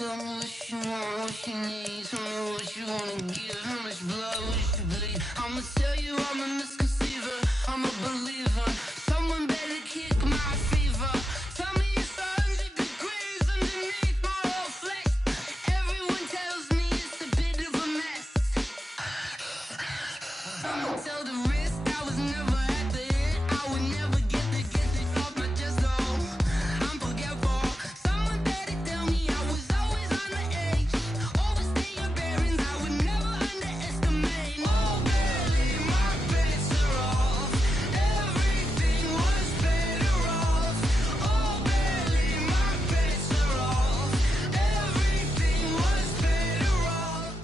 Tell me what you want, what you need. Tell me what you wanna give. How much blood would you bleed? I'ma tell you I'm a misconceiver. I'm a believer. Someone better kick my fever. Tell me it's 100 degrees underneath my whole flesh. Everyone tells me it's a bit of a mess. I'ma tell the wrist I was never at the end. I would never get this off my chest. Oh, I'm forgetful. Someone better tell me I was always on the edge. Overstay your bearings, I would never underestimate. Oh, barely, my bets are off. Everything was better off. Oh, barely, my bets are off. Everything was better off.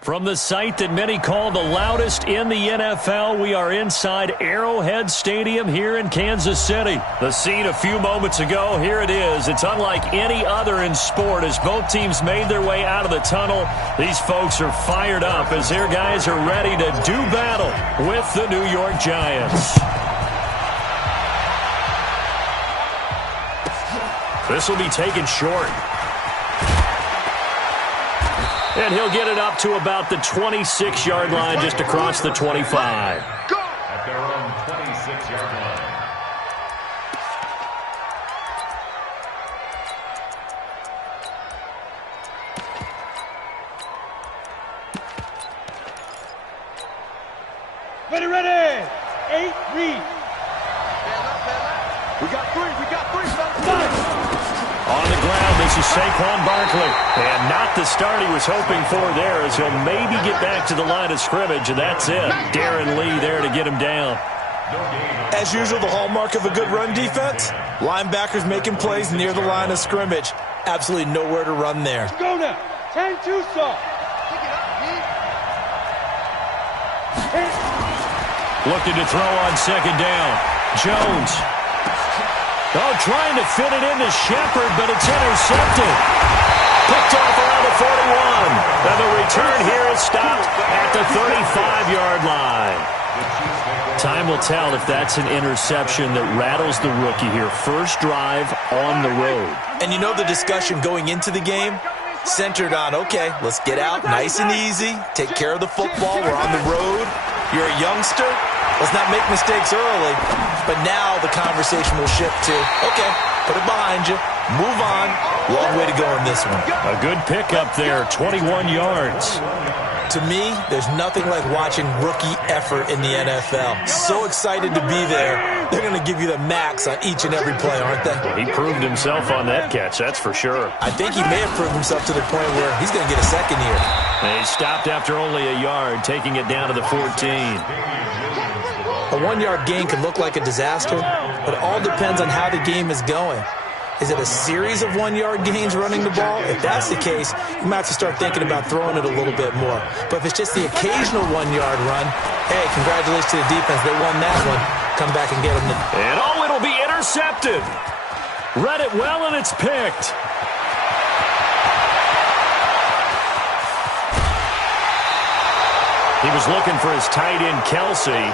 From the site that many call the loudest in the NFL, we are inside Arrowhead Stadium here in Kansas City. The scene a few moments ago, here it is. It's unlike any other in sport as both teams made their way out of the tunnel. These folks are fired up as their guys are ready to do battle with the New York Giants. This will be taken short. And he'll get it up to about the 26-yard line, just across the 25. Go! At their own 26-yard line. Ready! 8, read. We got three, fellas. On the ground, this is Saquon Barkley. And not the start he was hoping for there, as he'll maybe get back to the line of scrimmage, and that's it. Darren Lee there to get him down. As usual, the hallmark of a good run defense, linebackers making plays near the line of scrimmage. Absolutely nowhere to run there. Let's go now. 10-2 saw. Looking to throw on second down. Jones. Oh, trying to fit it into Shepard, but it's intercepted. Picked off around the 41. And the return here is stopped at the 35-yard line. Time will tell if that's an interception that rattles the rookie here. First drive on the road. And you know the discussion going into the game? Centered on, okay, let's get out nice and easy, take care of the football, we're on the road. You're a youngster, let's not make mistakes early. But now the conversation will shift to, okay, put it behind you, move on. Long way to go in this one. A good pickup there, 21 yards. To me, there's nothing like watching rookie effort in the NFL. So excited to be there. They're going to give you the max on each and every play, aren't they? He proved himself on that catch, that's for sure. I think he may have proved himself to the point where he's going to get a second here. And he stopped after only a yard, taking it down to the 14. A 1-yard gain can look like a disaster, but it all depends on how the game is going. Is it a series of 1-yard gains running the ball? If that's the case, you might have to start thinking about throwing it a little bit more. But if it's just the occasional 1-yard run, hey, congratulations to the defense. They won that one. Come back and get them. And oh, it'll be intercepted. Read it well, and it's picked. He was looking for his tight end, Kelsey.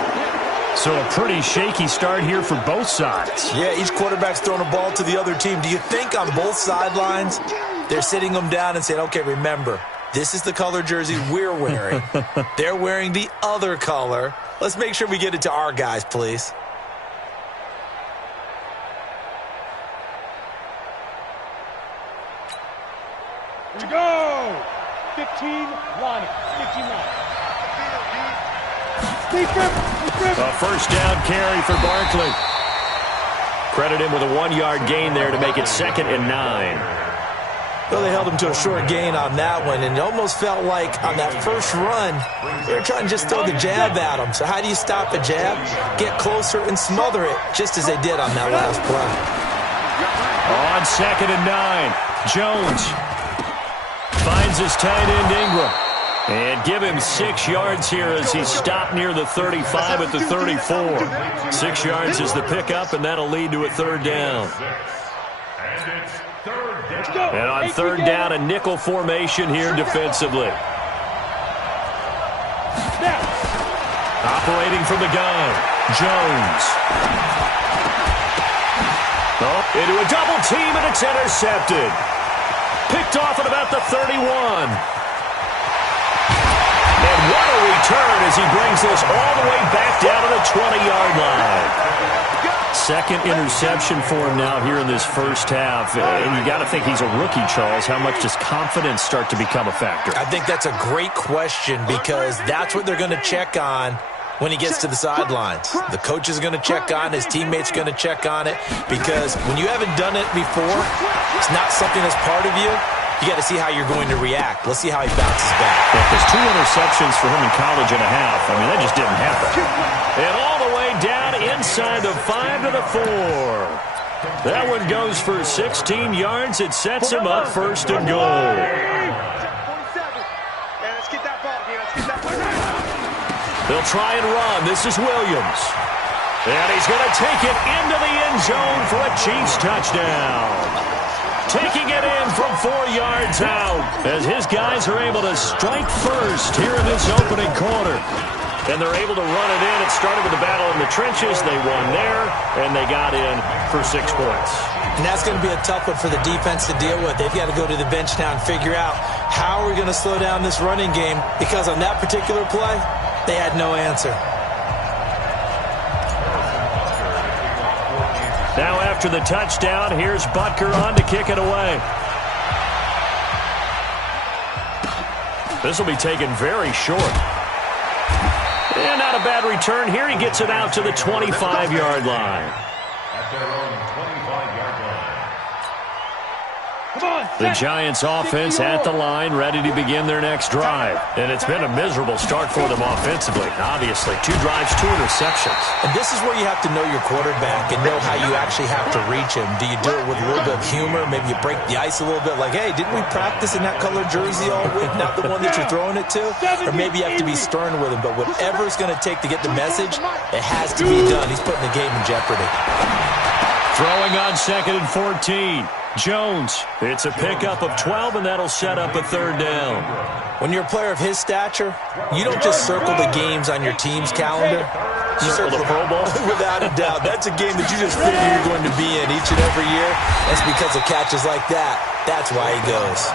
So a pretty shaky start here for both sides. Yeah, each quarterback's throwing a ball to the other team. Do you think on both sidelines they're sitting them down and saying, okay, remember, this is the color jersey we're wearing. They're wearing the other color. Let's make sure we get it to our guys, please. Here we go. 15 line. 15 line. A first down carry for Barkley. Credit him with a 1-yard gain there to make it 2nd and 9. Well, they held him to a short gain on that one, and it almost felt like on that first run, they were trying to just throw the jab at him. So how do you stop a jab? Get closer and smother it, just as they did on that last play. On 2nd and 9, Jones finds his tight end Ingram. And give him 6 yards here as he stopped near the 35 at the 34. 6 yards is the pickup, and that'll lead to a 3rd down. And on 3rd down, a nickel formation here defensively. Operating from the gun, Jones. Oh, into a double team, and it's intercepted. Picked off at about the 31. And what a return as he brings this all the way back down to the 20-yard line. Second interception for him now here in this first half. And you got to think he's a rookie, Charles. How much does confidence start to become a factor? I think that's a great question because that's what they're going to check on when he gets to the sidelines. The coach is going to check on it. His teammates are going to check on it because when you haven't done it before, it's not something that's part of you. You got to see how you're going to react. Let's see how he bounces back. Yeah, there's 2 interceptions for him in college and a half. I mean, that just didn't happen. And all the way down inside the 5 to the 4. That one goes for 16 yards. It sets him up first and goal. They'll try and run. This is Williams. And he's going to take it into the end zone for a Chiefs touchdown. Taking it in from 4 yards out as his guys are able to strike first here in this opening quarter. And they're able to run it in. It started with the battle in the trenches. They won there, and they got in for 6 points. And that's going to be a tough one for the defense to deal with. They've got to go to the bench now and figure out how are we going to slow down this running game because on that particular play, they had no answer. Now after the touchdown, here's Butker on to kick it away. This will be taken very short. And not a bad return here. He gets it out to the 25-yard line. At their own 25-yard line. The Giants offense at the line, ready to begin their next drive. And it's been a miserable start for them offensively. Obviously, 2 drives, 2 interceptions. And this is where you have to know your quarterback and know how you actually have to reach him. Do you do it with a little bit of humor? Maybe you break the ice a little bit like, hey, didn't we practice in that colored jersey all week, not the one that you're throwing it to? Or maybe you have to be stern with him. But whatever it's going to take to get the message, it has to be done. He's putting the game in jeopardy. Throwing on 2nd and 14. Jones, it's a pickup of 12, and that'll set up a 3rd down. When you're a player of his stature, you don't just circle the games on your team's calendar. You circle the Pro Bowl. Without a doubt. That's a game that you just figure you're going to be in each and every year. That's because of catches like that. That's why he goes.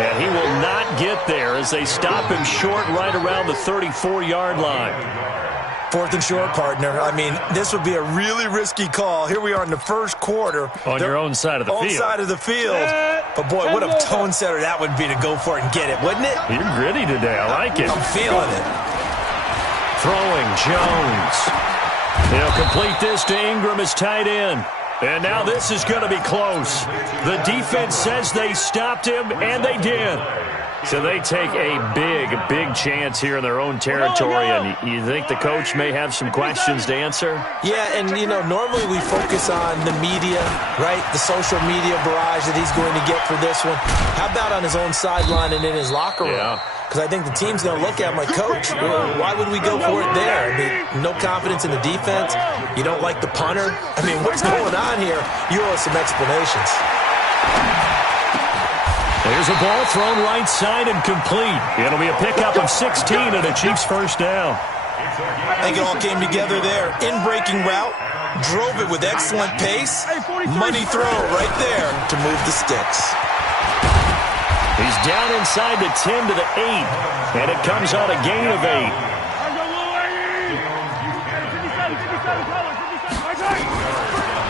And he will not get there as they stop him short right around the 34-yard line. 4th and short, partner. I mean, this would be a really risky call. Here we are in the first quarter. On your own side of the field. Own side of the field. But, boy, what a tone setter that would be to go for it and get it, wouldn't it? You're gritty today. I like it. I'm feeling it. Throwing Jones. He'll complete this to Ingram as tight end. And now this is going to be close. The defense says they stopped him, and they did. So they take a big chance here in their own territory, and you think the coach may have some questions to answer? Yeah, and, you know, normally we focus on the media, right, the social media barrage that he's going to get for this one. How about on his own sideline and in his locker room? Yeah. Because I think the team's going to look at him like, Coach, why would we go for it there? I mean, no confidence in the defense. You don't like the punter. I mean, what's going on here? You owe us some explanations. There's a ball thrown right side and complete. It'll be a pickup of 16 and a Chiefs first down. I think it all came together there. In-breaking route, drove it with excellent pace. Money throw right there to move the sticks. He's down inside the 10 to the 8, and it comes on a gain of 8.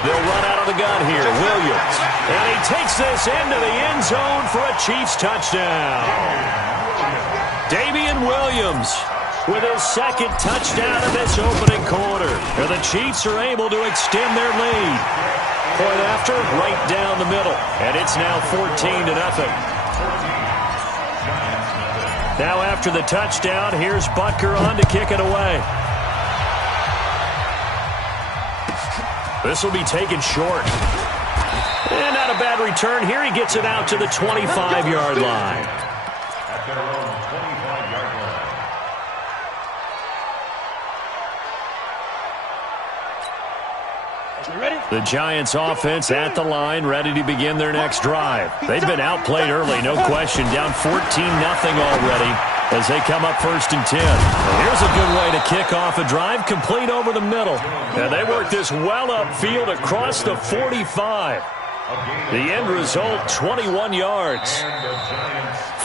They'll run out of the gun here. Williams. And he takes this into the end zone for a Chiefs touchdown. Damian Williams with his 2nd touchdown in this opening quarter. And the Chiefs are able to extend their lead. Point after, right down the middle. And it's now 14-0. Now after the touchdown, here's Butker on to kick it away. This will be taken short. And not a bad return here. He gets it out to the 25-yard line. At their own 25-yard line. You ready? The Giants offense at the line, ready to begin their next drive. They've been outplayed early, no question. Down 14-0 already. as they come up 1st and 10. And here's a good way to kick off a drive, complete over the middle. And they work this well upfield across the 45. The end result, 21 yards.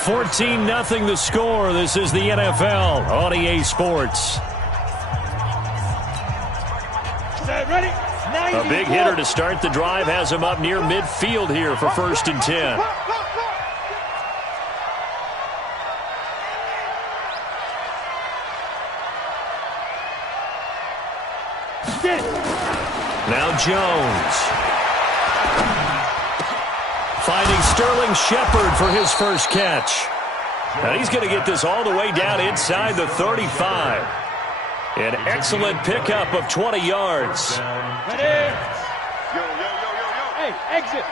14-0 the score. This is the NFL on EA Sports. Ready? A big hitter to start the drive has him up near midfield here for 1st and 10. Now Jones. Finding Sterling Shepard for his first catch. Now he's going to get this all the way down inside the 35. An excellent pickup of 20 yards. Ready? Yo. Hey, exit.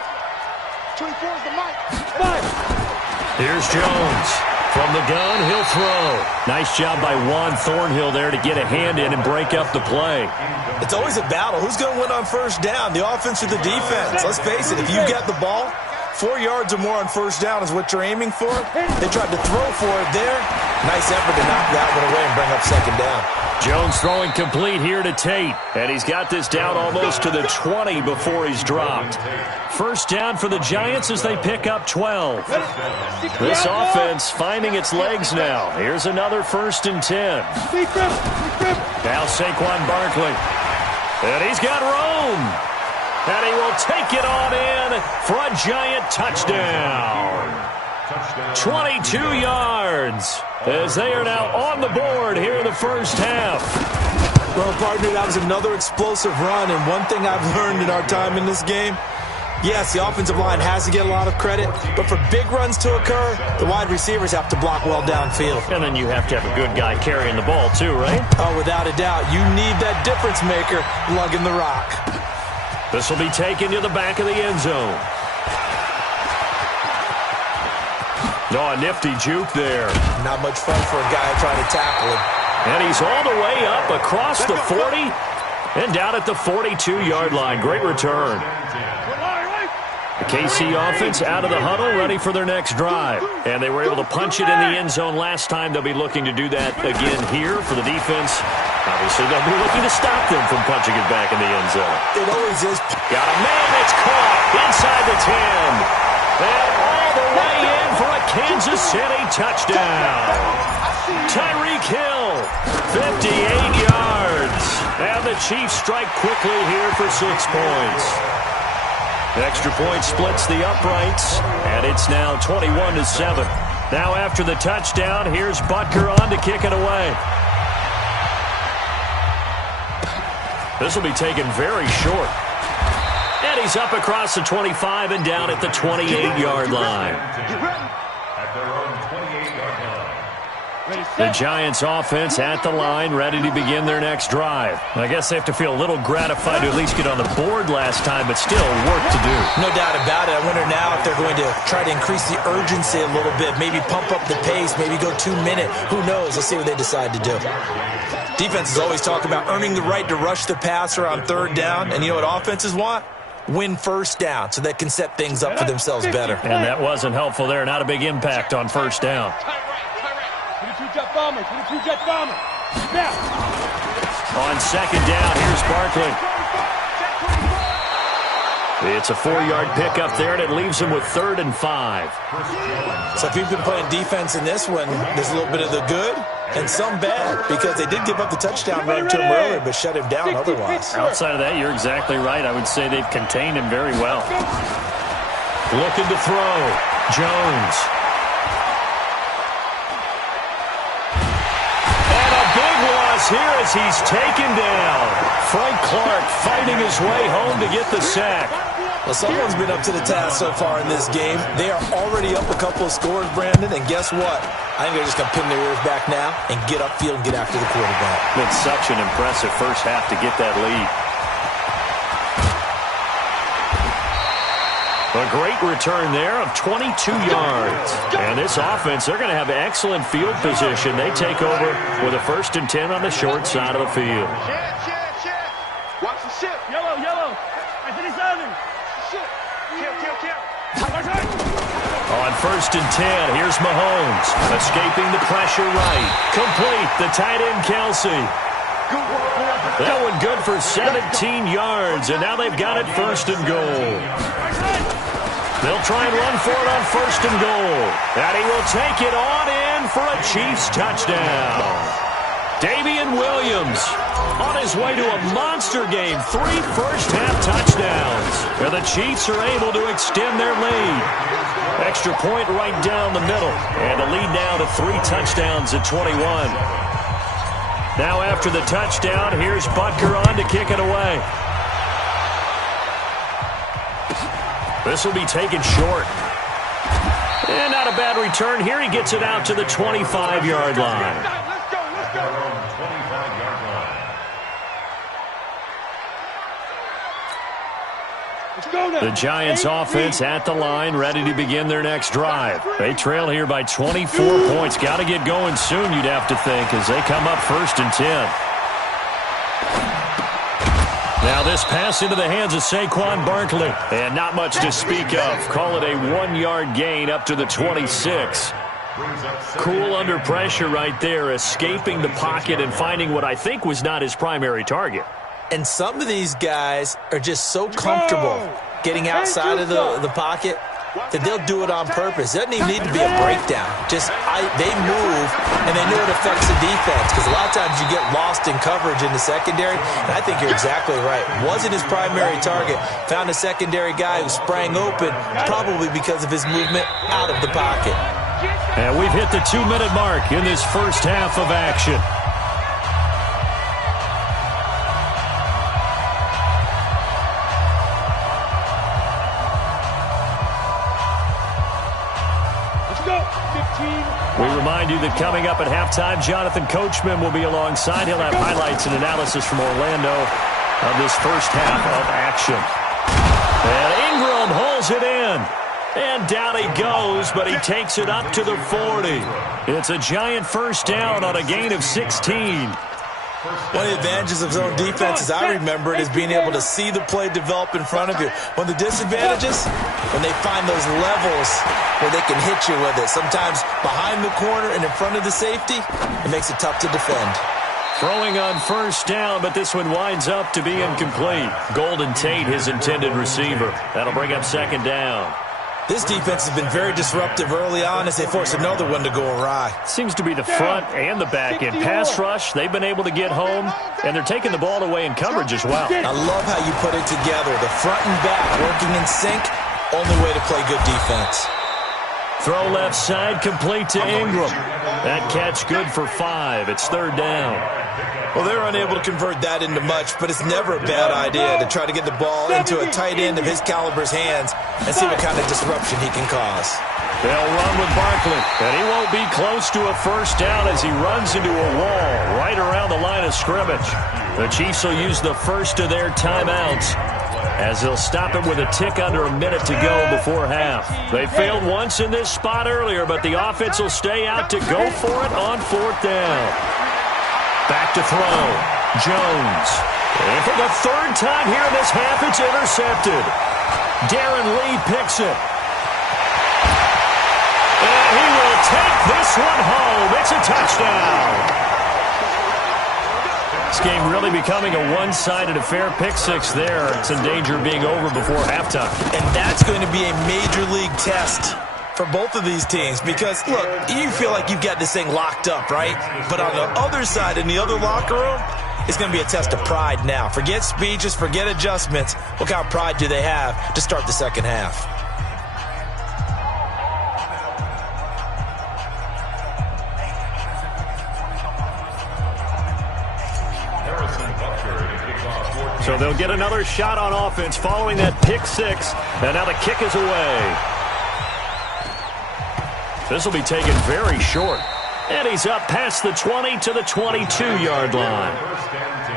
24 is the mic. 5. Here's Jones. From the gun, he'll throw. Nice job by Juan Thornhill there to get a hand in and break up the play. It's always a battle. Who's going to win on first down, the offense or the defense? Let's face it, if you get the ball, 4 yards or more on first down is what you're aiming for. They tried to throw for it there. Nice effort to knock that one away and bring up 2nd down. Jones throwing complete here to Tate. And he's got this down almost to the 20 before he's dropped. First down for the Giants as they pick up 12. This offense finding its legs now. Here's another 1st and 10. Now Saquon Barkley. And he's got room. And he will take it on in for a Giant touchdown. 22 yards as they are now on the board here in the first half. Well, partner, that was another explosive run, and one thing I've learned in our time in this game, yes, the offensive line has to get a lot of credit, but for big runs to occur, the wide receivers have to block well downfield. And then you have to have a good guy carrying the ball too, right? Oh, without a doubt. You need that difference maker lugging the rock. This will be taken to the back of the end zone. Oh, a nifty juke there. Not much fun for a guy trying to tackle him. And he's all the way up across the 40 and down at the 42-yard line. Great return. The KC offense out of the huddle, ready for their next drive. And they were able to punch it in the end zone last time. They'll be looking to do that again here for the defense. Obviously, they'll be looking to stop them from punching it back in the end zone. It always is. Got a man. It's caught inside the 10. And all the way in for a Kansas City touchdown. Tyreek Hill, 58 yards. And the Chiefs strike quickly here for 6 points. Extra point splits the uprights, and it's now 21-7. Now after the touchdown, here's Butker on to kick it away. This will be taken very short. And he's up across the 25 and down at the 28-yard line. At their own 28-yard line. The Giants offense at the line, ready to begin their next drive. I guess they have to feel a little gratified to at least get on the board last time, but still work to do. No doubt about it. I wonder now if they're going to try to increase the urgency a little bit, maybe pump up the pace, maybe go 2-minute. Who knows? Let's see what they decide to do. Defenses always talk about earning the right to rush the passer on 3rd down, and you know what offenses want? Win first down so they can set things up for themselves better. And that wasn't helpful there. Not a big impact on first down. 22-jet bomber. 22-jet bomber. Now. On 2nd down, here's Barkley. It's a 4-yard pickup there, and it leaves him with 3rd and 5. So if you've been playing defense in this one, there's a little bit of the good and some bad, because they did give up the touchdown run to him earlier, but shut him down otherwise. Outside of that, you're exactly right. I would say they've contained him very well. Looking to throw. Jones. And a big loss here as he's taken down. Frank Clark fighting his way home to get the sack. Well, someone's been up to the task so far in this game. They are already up a couple of scores, Brandon, and guess what? I think they're just going to pin their ears back now and get upfield and get after the quarterback. Been such an impressive first half to get that lead. A great return there of 22 yards. And this offense, they're going to have excellent field position. They take over with a 1st and 10 on the short side of the field. Watch the ship. Yellow. I see this other. Ship. Kill. On 1st and 10, here's Mahomes. Escaping the pressure right. Complete. The tight end, Kelsey. That one good for 17 yards, and now they've got it 1st and goal. They'll try and run for it on 1st and goal. And he will take it on in for a Chiefs touchdown. Damian Williams on his way to a monster game. 3 first-half touchdowns. And the Chiefs are able to extend their lead. Extra point right down the middle. And the lead now to 3 touchdowns at 21. Now after the touchdown, here's Butker on to kick it away. This will be taken short. And not a bad return. Here he gets it out to the 25-yard line. The Giants offense at the line, ready to begin their next drive. They trail here by 24 points. Got to get going soon, you'd have to think, as they come up 1st and 10. Now this pass into the hands of Saquon Barkley. And not much to speak of. Call it a 1-yard gain up to the 26. Cool under pressure right there, escaping the pocket and finding what I think was not his primary target. And some of these guys are just so comfortable getting outside of the pocket that they'll do it on purpose. It doesn't even need to be a breakdown. They move, and they know it affects the defense, because a lot of times you get lost in coverage in the secondary, and I think you're exactly right. Wasn't his primary target. Found a secondary guy who sprang open, probably because of his movement out of the pocket. And we've hit the 2-minute mark in this first half of action. We remind you that coming up at halftime, Jonathan Coachman will be alongside. He'll have highlights and analysis from Orlando of this first half of action. And Ingram holds it in. And down he goes, but he takes it up to the 40. It's a giant first down on a gain of 16. One of the advantages of zone defense, as I remember it, is being able to see the play develop in front of you. One of the disadvantages, when they find those levels where they can hit you with it. Sometimes behind the corner and in front of the safety, it makes it tough to defend. Throwing on first down, but this one winds up to be incomplete. Golden Tate, his intended receiver. That'll bring up 2nd down. This defense has been very disruptive early on as they force another one to go awry. Seems to be the front and the back end. Pass rush, they've been able to get home, and they're taking the ball away in coverage as well. I love how you put it together. The front and back working in sync, only way to play good defense. Throw left side, complete to Ingram. That catch good for 5. It's 3rd down. Well, they're unable to convert that into much, but it's never a bad idea to try to get the ball into a tight end of his caliber's hands and see what kind of disruption he can cause. They'll run with Barkley, and he won't be close to a first down as he runs into a wall right around the line of scrimmage. The Chiefs will use the first of their timeouts as they'll stop it with a tick under a minute to go before half. They failed once in this spot earlier, but the offense will stay out to go for it on 4th down. Back to throw. Jones. And for the 3rd time here in this half, it's intercepted. Darren Lee picks it. And he will take this one home. It's a touchdown. This game really becoming a one-sided affair. Pick 6 there. It's in danger of being over before halftime. And that's going to be a major league test for both of these teams because, look, you feel like you've got this thing locked up, right? But on the other side, in the other locker room, it's going to be a test of pride now. Forget speeches, forget adjustments. What kind of pride do they have to start the second half? So they'll get another shot on offense following that pick 6. And now the kick is away. This will be taken very short. And he's up past the 20 to the 22-yard line. First and 10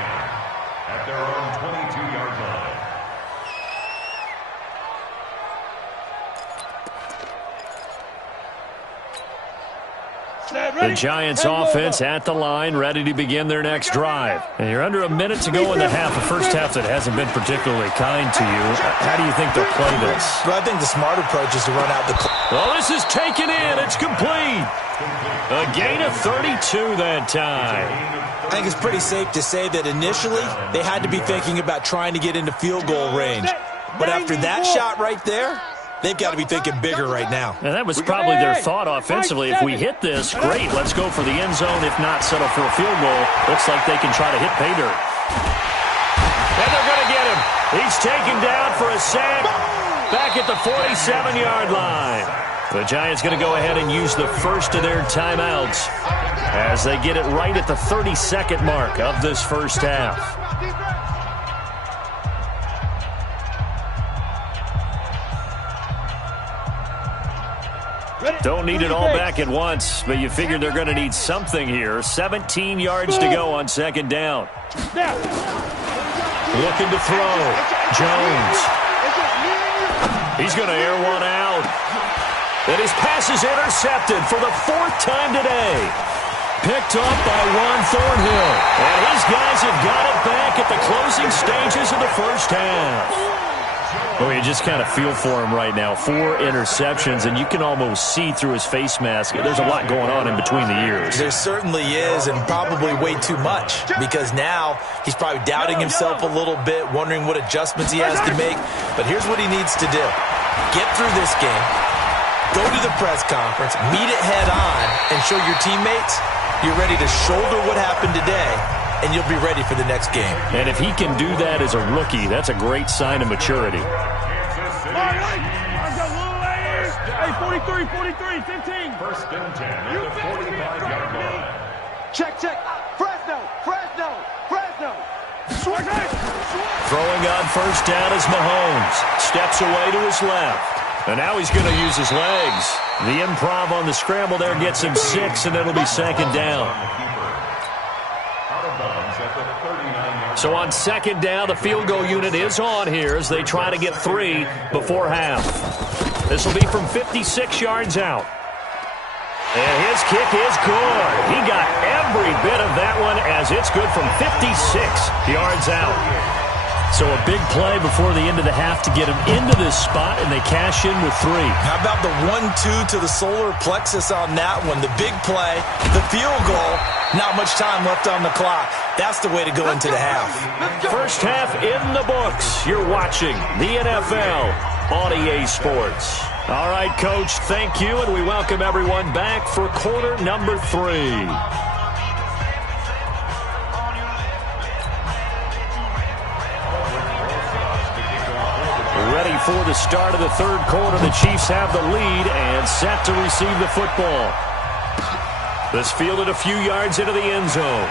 at their own 22-yard line. The Giants offense at the line, ready to begin their next drive. And you're under a minute to go in the half, a first half that hasn't been particularly kind to you. How do you think they'll play this? Well, I think the smart approach is to run out the clock. Well, this is taken in. It's complete. A gain of 32 that time. I think it's pretty safe to say that initially they had to be thinking about trying to get into field goal range. But after that shot right there, they've got to be thinking bigger right now. And that was probably their thought offensively. If we hit this, great. Let's go for the end zone. If not, settle for a field goal. Looks like they can try to hit pay dirt. And they're going to get him. He's taken down for a sack back at the 47-yard line. The Giants going to go ahead and use the first of their timeouts as they get it right at the 32nd mark of this first half. Don't need it all back at once, but you figure they're going to need something here. 17 yards to go on second down. Looking to throw. Jones. He's going to air one out. And his pass is intercepted for the 4th time today. Picked up by Ron Thornhill. And his guys have got it back at the closing stages of the first half. Well, you just kind of feel for him right now. 4 interceptions, and you can almost see through his face mask. There's a lot going on in between the ears. There certainly is, and probably way too much, because now he's probably doubting himself a little bit, wondering what adjustments he has to make. But here's what he needs to do. Get through this game, go to the press conference, meet it head on, and show your teammates you're ready to shoulder what happened today, and you'll be ready for the next game. And if he can do that as a rookie, that's a great sign of maturity. Hey, 43, 15. First and 10 at the 45-yard line. Check. Fresno. Throwing on first down is Mahomes. Steps away to his left. And now he's going to use his legs. The improv on the scramble there gets him 6, and it'll be second down. So on second down, the field goal unit is on here as they try to get 3 before half. This will be from 56 yards out. And his kick is good. He got every bit of that one as it's good from 56 yards out. So a big play before the end of the half to get him into this spot, and they cash in with 3. How about the 1-2 to the solar plexus on that one? The big play, the field goal, not much time left on the clock. That's the way to go into the half. First half in the books. You're watching the NFL on EA Sports. All right, Coach, thank you, and we welcome everyone back for quarter number 3. Ready for the start of the third quarter. The Chiefs have the lead and set to receive the football. This fielded a few yards into the end zone.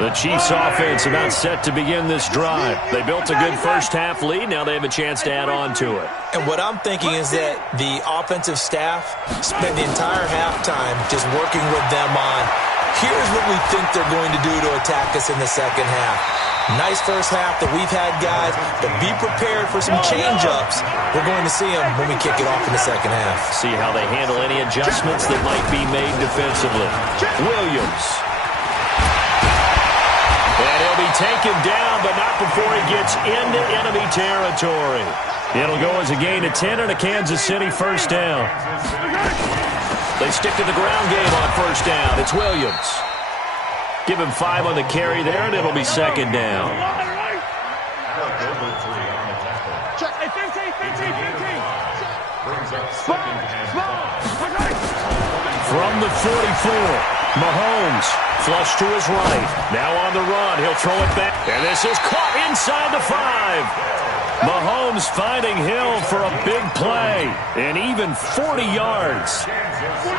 The Chiefs offense about set to begin this drive. They built a good first half lead. Now they have a chance to add on to it. And what I'm thinking is that the offensive staff spent the entire halftime just working with them on, here's what we think they're going to do to attack us in the second half. Nice first half that we've had, guys, but be prepared for some change-ups. We're going to see them when we kick it off in the second half. See how they handle any adjustments that might be made defensively. Williams. And he'll be taken down, but not before he gets into enemy territory. It'll go as a gain of 10 and a Kansas City first down. They stick to the ground game on first down. It's Williams. Give him 5 on the carry there, and it'll be second down. Check. Hey, 15. Brings up second and 5. From the 44, Mahomes flush to his right. Now on the run, he'll throw it back. And this is caught inside the 5. Mahomes finding Hill for a big play. And even 40 yards.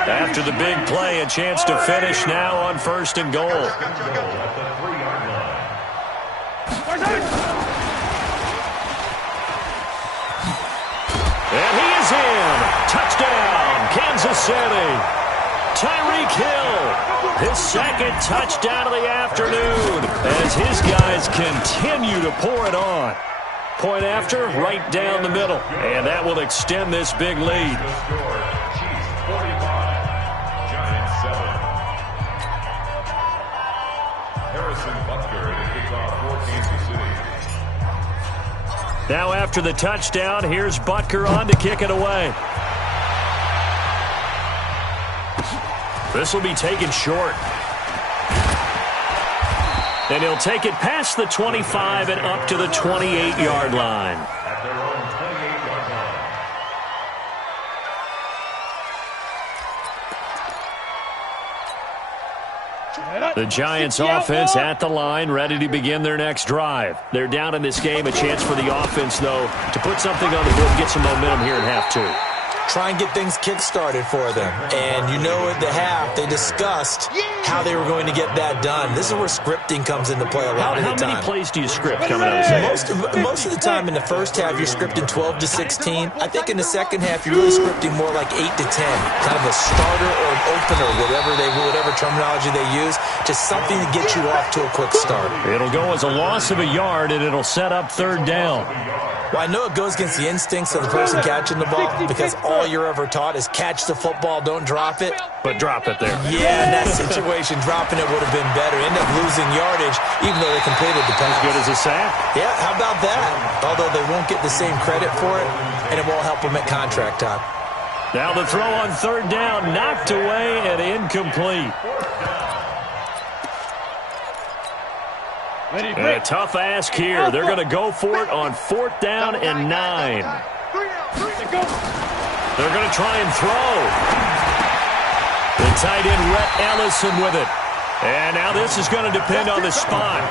After the big play, a chance to finish now on first and goal. At the 3-yard line. And he is in. Touchdown, Kansas City. Tyreek Hill, his second touchdown of the afternoon as his guys continue to pour it on. Point after, right down the middle, and that will extend this big lead. Chiefs 45, Giants 7. Harrison Butker to kick off for Kansas City. Now after the touchdown, here's Butker on to kick it away. This will be taken short. And he'll take it past the 25 and up to the 28-yard line. At their own 28-yard line. The Giants offense at the line, ready to begin their next drive. They're down in this game. A chance for the offense, though, to put something on the board and get some momentum here in half two. Try and get things kick-started for them. And you know at the half, they discussed how they were going to get that done. This is where scripting comes into play a lot of the time. How many plays do you script coming out of the second? Most of the time in the first half, you're scripting 12 to 16. I think in the second half, you're really scripting more like 8 to 10. Kind of a starter or an opener, whatever terminology they use. Just something to get you off to a quick start. It'll go as a loss of a yard, and it'll set up third down. Well, I know it goes against the instincts of the person catching the ball because all you're ever taught is catch the football, don't drop it. But drop it there. Yeah, in that situation, dropping it would have been better. End up losing yardage, even though they completed the pass. As good as a sack. Yeah, how about that? Although they won't get the same credit for it, and it won't help them at contract time. Now the throw on third down, knocked away and incomplete. And a tough ask here. They're going to go for it on 4th down and 9. They're going to try and throw. The tight end, Rhett Ellison, with it. And now this is going to depend on the spot.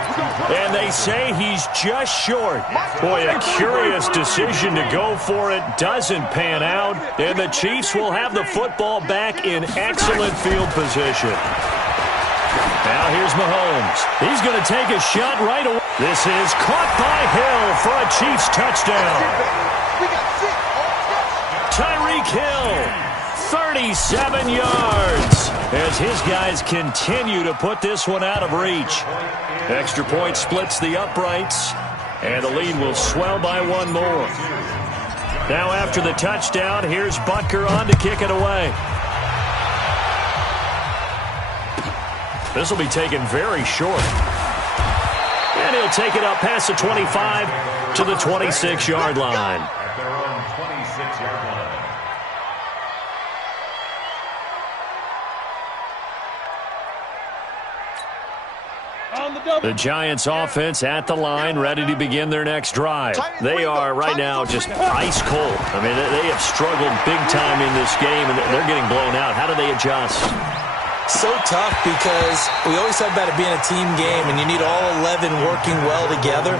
And they say he's just short. Boy, a curious decision to go for it. Doesn't pan out. And the Chiefs will have the football back in excellent field position. Now here's Mahomes. He's going to take a shot right away. This is caught by Hill for a Chiefs touchdown. Tyreek Hill, 37 yards, as his guys continue to put this one out of reach. Extra point splits the uprights, and the lead will swell by one more. Now after the touchdown, here's Butker on to kick it away. This will be taken very short. And he'll take it up past the 25 to the 26-yard line. At their own 26-yard line. The Giants offense at the line, ready to begin their next drive. They are right now just ice cold. I mean, they have struggled big time in this game, and they're getting blown out. How do they adjust? So tough because we always talk about it being a team game and you need all 11 working well together.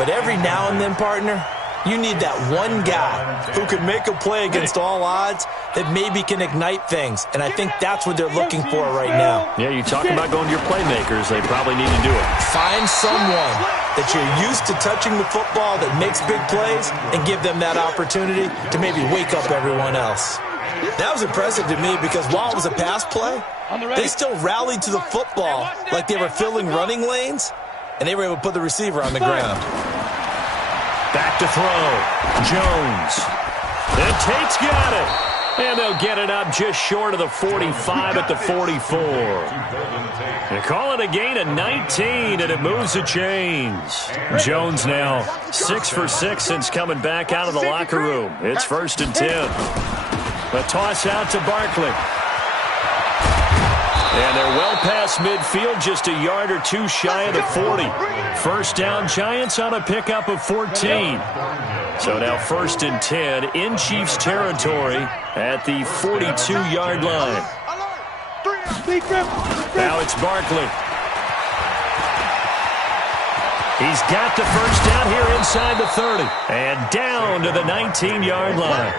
But every now and then, partner, you need that one guy who can make a play against all odds that maybe can ignite things. And I think that's what they're looking for right now. Yeah, you talk about going to your playmakers. They probably need to do it. Find someone that you're used to touching the football that makes big plays and give them that opportunity to maybe wake up everyone else. That was impressive to me because while it was a pass play, they still rallied to the football like they were filling running lanes, and they were able to put the receiver on the ground. Back to throw. Jones. And Tate's got it. And they'll get it up just short of the 45 at the 44. They call it a gain of 19, and it moves the chains. Jones now 6 for 6 since coming back out of the locker room. It's 1st and 10. A toss out to Barkley. And they're well past midfield, just a yard or two shy of the 40. 1st down, Giants on a pickup of 14. So now 1st and 10 in Chiefs territory at the 42-yard line. Now it's Barkley. He's got the 1st down here inside the 30. And down to the 19-yard line.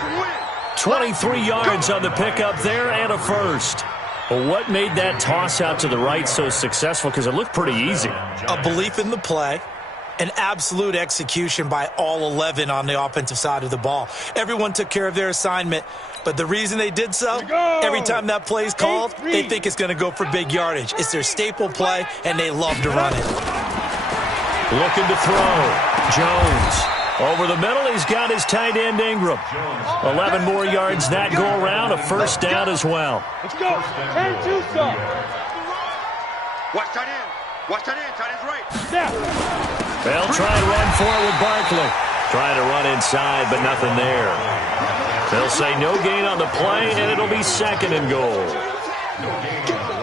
23 yards on the pickup there and a 1st. Well, what made that toss out to the right so successful? Because it looked pretty easy. A belief in the play, An absolute execution by all 11 on the offensive side of the ball. Everyone took care of their assignment, but the reason they did so, every time that play is called, they think it's going to go for big yardage. It's their staple play, and they love to run it. Looking to throw. Jones. Over the middle, he's got his tight end Ingram. 11 more yards that go around, a first down as well. Let's go. 10-2 stop. Watch tight end. Watch tight end. Tight end's right. Now. They'll try and run for it with Barkley. Trying to run inside, but nothing there. They'll say no gain on the play, and it'll be second and goal.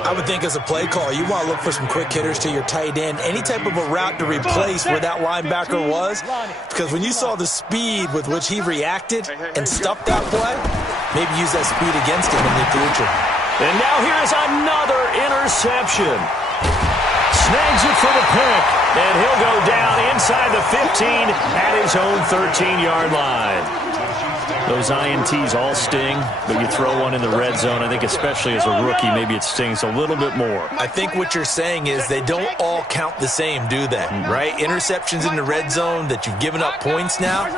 I would think as a play call, you want to look for some quick hitters to your tight end, any type of a route to replace where that linebacker was, because when you saw the speed with which he reacted and stuffed that play, maybe use that speed against him in the future. And now here's another interception. Snags it for the pick, and he'll go down inside the 15 at his own 13-yard line. Those INTs all sting, but you throw one in the red zone. I think especially as a rookie, maybe it stings a little bit more. I think what you're saying is they don't all count the same, do they? Right? Interceptions in the red zone that you've given up points now,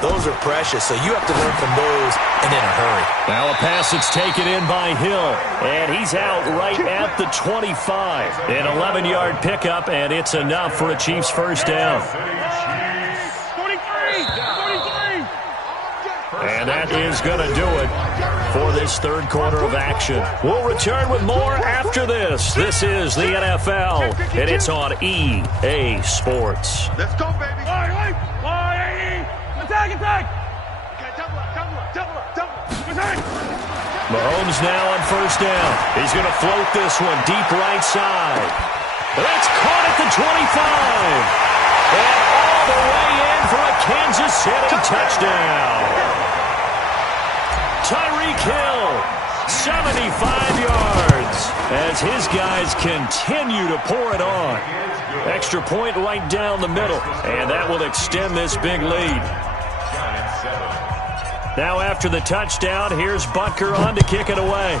those are precious. So you have to learn from those and in a hurry. Now a pass that's taken in by Hill, and he's out right at the 25. An 11-yard pickup, and it's enough for a Chiefs first down. 43. And that is going to do it for this third quarter of action. We'll return with more after this. This is the NFL, and it's on EA Sports. Let's go, baby. Attack. Okay, double up. Mahomes now on first down. He's going to float this one deep right side. That's caught at the 25. And all the way in for a Kansas City touchdown. Tyreek Hill, 75 yards, as his guys continue to pour it on. Extra point right down the middle, and that will extend this big lead. Now after the touchdown, here's Butker on to kick it away.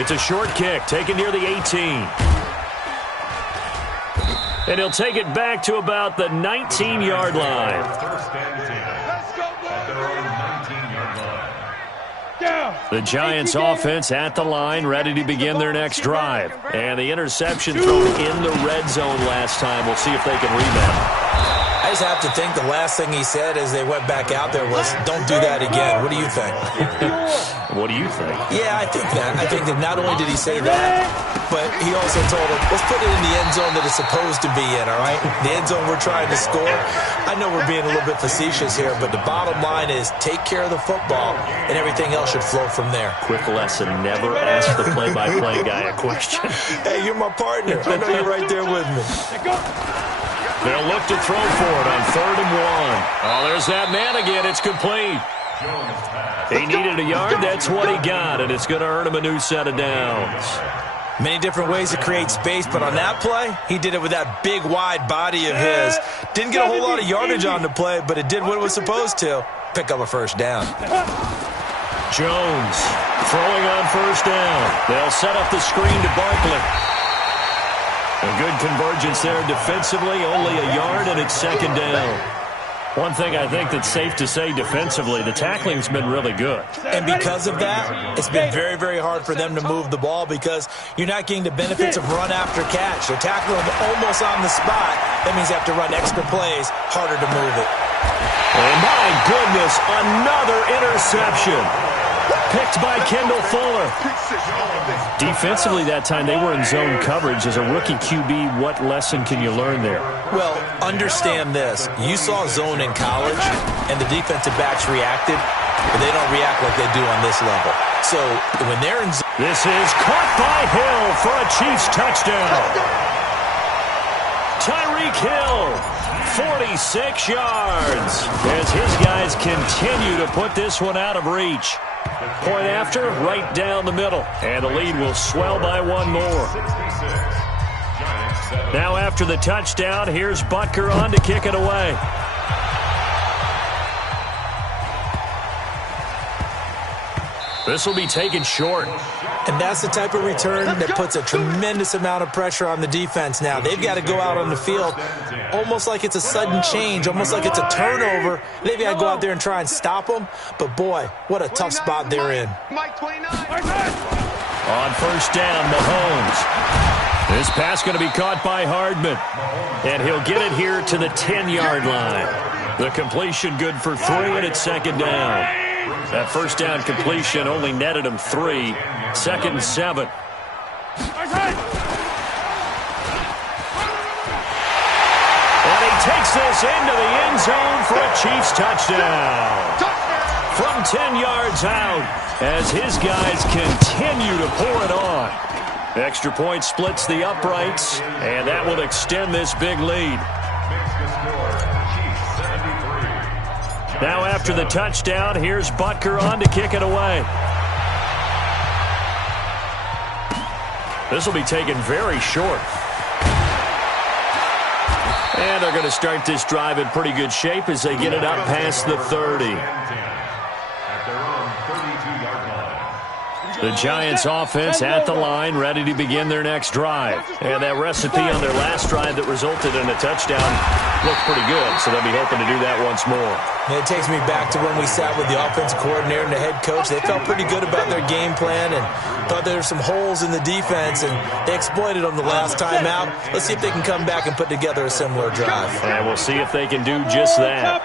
It's a short kick, taken near the 18. And he'll take it back to about the 19-yard line. The Giants offense at the line, ready to begin their next drive. And the interception thrown in the red zone last time. We'll see if they can rebound. I just have to think the last thing he said as they went back out there was, don't do that again. What do you think? What do you think? Yeah, I think that. I think that not only did he say that, but he also told him, let's put it in the end zone that it's supposed to be in, all right? The end zone we're trying to score. I know we're being a little bit facetious here, but the bottom line is take care of the football, and everything else should flow from there. Quick lesson, never ask the play-by-play guy a question. Hey, you're my partner. I know you're right there with me. They'll look to throw for it on 3rd and 1. Oh, there's that man again. It's complete. He needed a yard. That's what he got, and it's going to earn him a new set of downs. Many different ways to create space, but on that play, he did it with that big, wide body of his. Didn't get a whole lot of yardage on the play, but it did what it was supposed to. Pick up a first down. Jones throwing on first down. They'll set up the screen to Barkley. A good convergence there defensively, only a yard, and it's second down. One thing I think that's safe to say defensively, the tackling's been really good. And because of that, it's been very, very hard for them to move the ball because you're not getting the benefits of run after catch. They're tackling them almost on the spot. That means they have to run extra plays, harder to move it. And my goodness, another interception. Picked by Kendall Fuller. Defensively that time, they were in zone coverage. As a rookie QB, what lesson can you learn there? Well, understand this. You saw zone in college, and the defensive backs reacted, but they don't react like they do on this level. So when they're in zone... This is caught by Hill for a Chiefs touchdown. Tyreek Hill, 46 yards, as his guys continue to put this one out of reach. Point after, right down the middle. And the lead will swell by one more. Now after the touchdown, here's Butker on to kick it away. This will be taken short. And that's the type of return that puts a tremendous amount of pressure on the defense now. They've got to go out on the field almost like it's a sudden change, almost like it's a turnover. They've got to go out there and try and stop them. But, boy, what a tough spot they're in. On first down, Mahomes. This pass going to be caught by Hardman. And he'll get it here to the 10-yard line. The completion good for 3, and it's second down. That first down completion only netted him 3. Second and 7. And he takes this into the end zone for a Chiefs touchdown. From 10 yards out as his guys continue to pour it on. Extra point splits the uprights, and that will extend this big lead. Now after the touchdown, here's Butker on to kick it away. This will be taken very short. And they're going to start this drive in pretty good shape as they get it up past the 30. The Giants offense at the line, ready to begin their next drive. And that recipe on their last drive that resulted in a touchdown looked pretty good, so they'll be hoping to do that once more. And it takes me back to when we sat with the offensive coordinator and the head coach. They felt pretty good about their game plan and thought there were some holes in the defense, and they exploited them the last time out. Let's see if they can come back and put together a similar drive. And we'll see if they can do just that.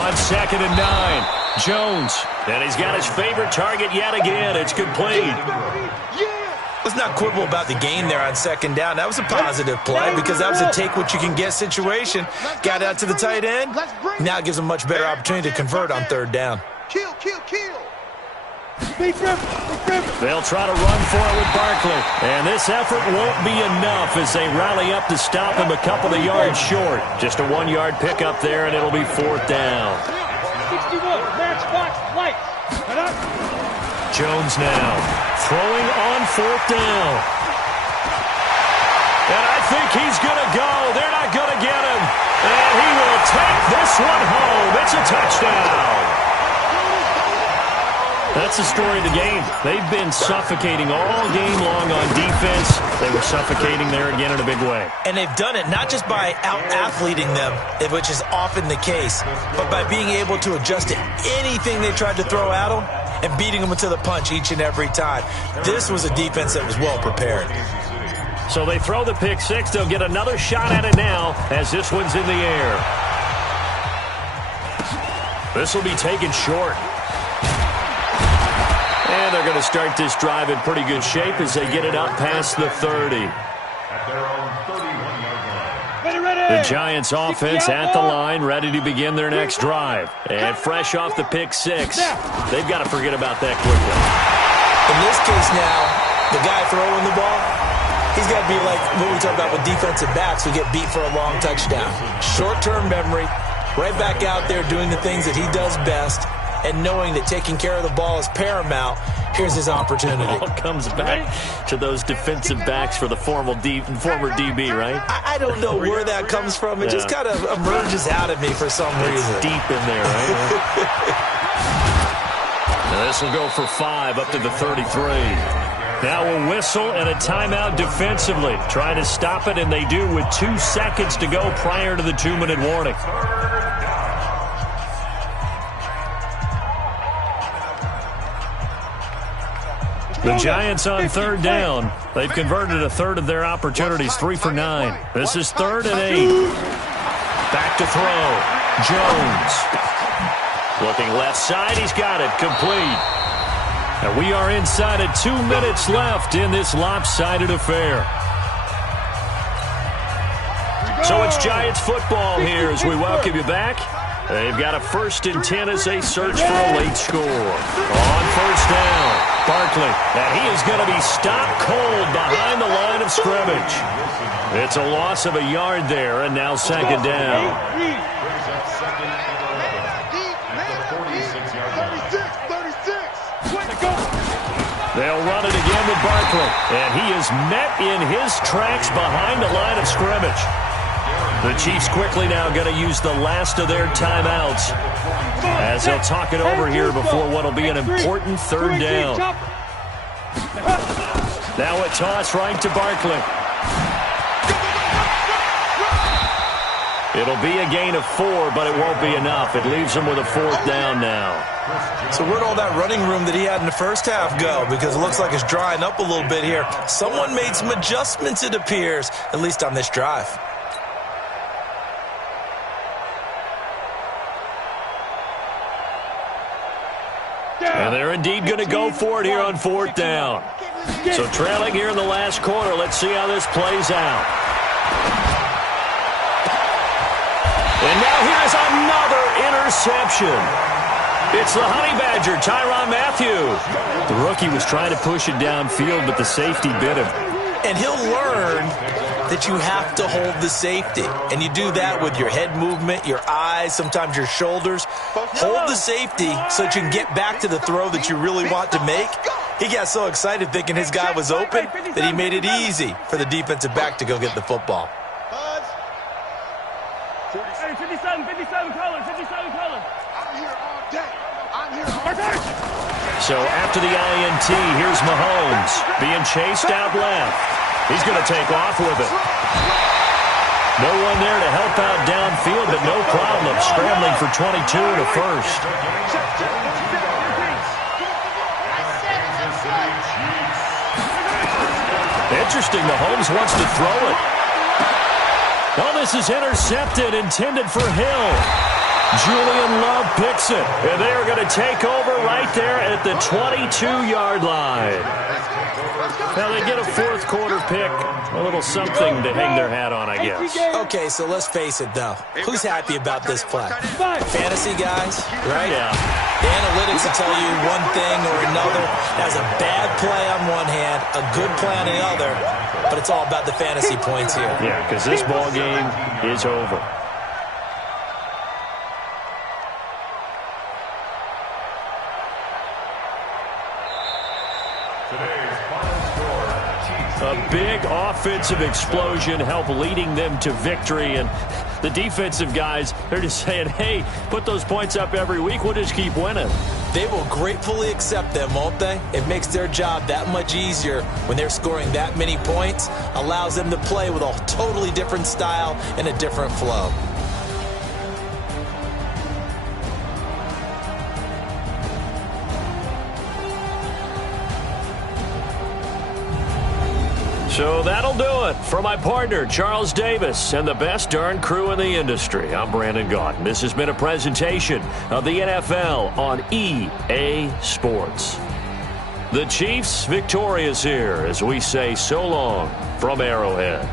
On second and 9. Jones, and he's got his favorite target yet again. It's complete. Let's not quibble about the gain there on second down. That was a positive play because that was a take-what-you-can-get situation. Got out to the tight end. Now it gives them a much better opportunity to convert on third down. Kill. They'll try to run for it with Barkley. And this effort won't be enough as they rally up to stop him a couple of yards short. Just a 1-yard pickup there, and it'll be fourth down. 61, matchbox lights. Jones now throwing on fourth down. And I think he's going to go. They're not going to get him. And he will take this one home. It's a touchdown. That's the story of the game. They've been suffocating all game long on defense. They were suffocating there again in a big way. And they've done it not just by out-athleting them, which is often the case, but by being able to adjust to anything they tried to throw at them and beating them to the punch each and every time. This was a defense that was well prepared. So they throw the pick six. They'll get another shot at it now as this one's in the air. This will be taken short. And they're going to start this drive in pretty good shape as they get it up past the 30. The Giants offense at the line, ready to begin their next drive. And fresh off the pick six, they've got to forget about that quickly. In this case now, the guy throwing the ball, he's got to be like what we talk about with defensive backs who get beat for a long touchdown. Short-term memory, right back out there doing the things that he does best, and knowing that taking care of the ball is paramount. Here's his opportunity. It all comes back to those defensive backs for the former DB, right? I don't know where that comes from. It just kind of emerges out of me for some reason. It's deep in there, right? Now this will go for 5 up to the 33. Now a whistle and a timeout defensively. Trying to stop it, and they do with 2 seconds to go prior to the 2-minute warning. The Giants on third down. They've converted a third of their opportunities, 3 for 9. This is 3rd and 8. Back to throw. Jones. Looking left side. He's got it. Complete. And we are inside of 2 minutes left in this lopsided affair. So it's Giants football here as we welcome you back. They've got a 1st and 10 as they search for a late score. On first down, Barkley. And he is going to be stopped cold behind the line of scrimmage. It's a loss of a yard there, and now second down. They'll run it again with Barkley. And he is met in his tracks behind the line of scrimmage. The Chiefs quickly now going to use the last of their timeouts as they'll talk it over here before what will be an important third down. Now a toss right to Barkley. It'll be a gain of 4, but it won't be enough. It leaves him with a 4th down now. So where'd all that running room that he had in the first half go? Because it looks like it's drying up a little bit here. Someone made some adjustments, it appears, at least on this drive. And they're indeed going to go for it here on 4th down. So trailing here in the last quarter. Let's see how this plays out. And now here's another interception. It's the Honey Badger, Tyrann Mathieu. The rookie was trying to push it downfield, but the safety bit him. And he'll learn that you have to hold the safety. And you do that with your head movement, your eyes, sometimes your shoulders. Hold the safety so that you can get back to the throw that you really want to make. He got so excited thinking his guy was open that he made it easy for the defensive back to go get the football. Hey, 57 color. I'm here all day. So after the INT, here's Mahomes being chased out left. He's going to take off with it. No one there to help out downfield, but no problem scrambling for 22 and a first. Interesting, Mahomes wants to throw it. Oh, this is intercepted, intended for Hill. Julian Love picks it, and they are going to take over right there at the 22-yard line. Now they get a fourth quarter pick, a little something to hang their hat on, I guess. Okay, so let's face it, though. Who's happy about this play? Fantasy guys, right? Yeah. The analytics will tell you one thing or another. That's a bad play on one hand, a good play on the other, but it's all about the fantasy points here. Yeah, because this ball game is over. A big offensive explosion helped leading them to victory, and the defensive guys, they're just saying, hey, put those points up every week, we'll just keep winning. They will gratefully accept them, won't they? It makes their job that much easier when they're scoring that many points, allows them to play with a totally different style and a different flow. So that'll do it for my partner, Charles Davis, and the best darn crew in the industry. I'm Brandon Gaudin. This has been a presentation of the NFL on EA Sports. The Chiefs victorious here as we say so long from Arrowhead.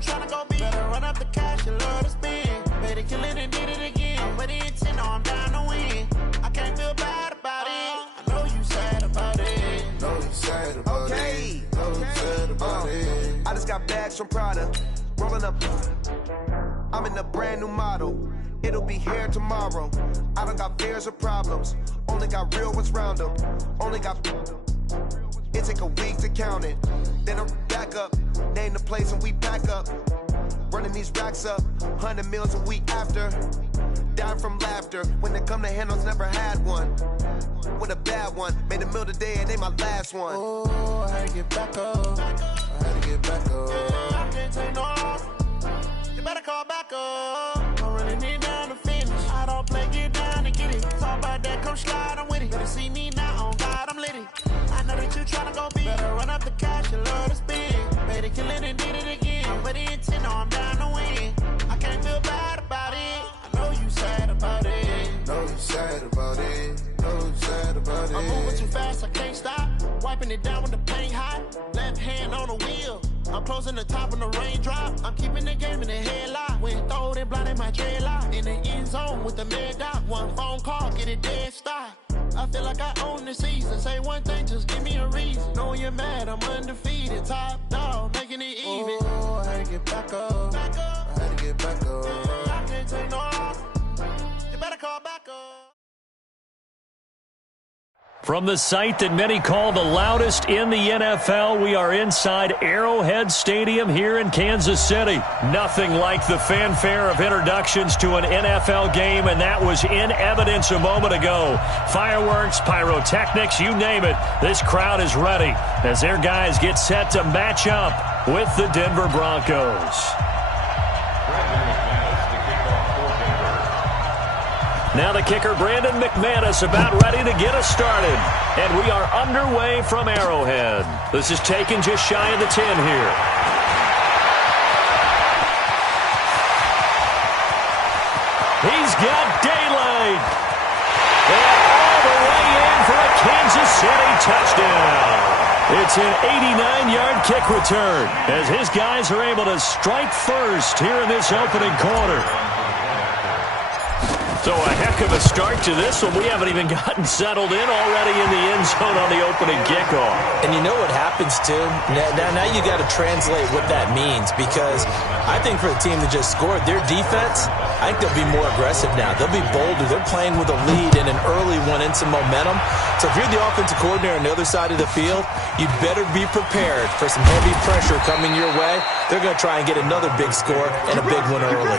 tryna go big. Better run up the cash, you love to spend. Better kill it and did it again. But the intent, no, I'm down to win. I can't feel bad about it. I know you sad about it. Know you sad about it. Know you sad about it. I just got bags from Prada. Rolling up. I'm in a brand new model. It'll be here tomorrow. I don't got fears or problems. Only got real ones round them. Only got. It take a week to count it. Then I'm back up. Name the place and we pack up. Running these racks up. 100 meals a week after. Down from laughter. When they come to handles, never had one. With a bad one. Made a meal today and they my last one. Oh, I had to get back up. I had to get back up. I can't take no loss. You better call back up. I'm really need down to finish. I don't play, get down to get it. Talk about that, come slide, I'm with it. Better see me now, on God, I'm lit it. I know that you tryna go big. Better run up the cash, you love to spend. Better kill it and did it again. But the intent, no, I'm down to win. I can't feel bad about it. I know you sad about it. Know you sad about it. Know you sad about it. I'm moving too fast, I can't stop. Wiping it down with the paint hot. Left hand on the wheel. I'm closing the top when the raindrop. I'm keeping the game in the headlock. When throwed and blinded my dreadlock. In the end zone with the mad dot. One phone call, get it dead stop. I feel like I own the season. Say one thing, just give me a reason. Knowing you're mad, I'm undefeated. Top dog, making it even. Oh, I had to get back up. I had to get back up. I can't take no loss. You better call back up. From the site that many call the loudest in the NFL, we are inside Arrowhead Stadium here in Kansas City. Nothing like the fanfare of introductions to an NFL game, and that was in evidence a moment ago. Fireworks, pyrotechnics, you name it. This crowd is ready as their guys get set to match up with the Denver Broncos. Now the kicker, Brandon McManus, about ready to get us started. And we are underway from Arrowhead. This is taken just shy of the 10 here. He's got daylight. And all the way in for a Kansas City touchdown. It's an 89-yard kick return as his guys are able to strike first here in this opening quarter. So a heck of a start to this one. We haven't even gotten settled in already in the end zone on the opening kickoff. And you know what happens, too? Now you got to translate what that means, because I think for the team that just scored, their defense, I think they'll be more aggressive now. They'll be bolder. They're playing with a lead and an early one and some momentum. So if you're the offensive coordinator on the other side of the field, you better be prepared for some heavy pressure coming your way. They're going to try and get another big score and a big one early.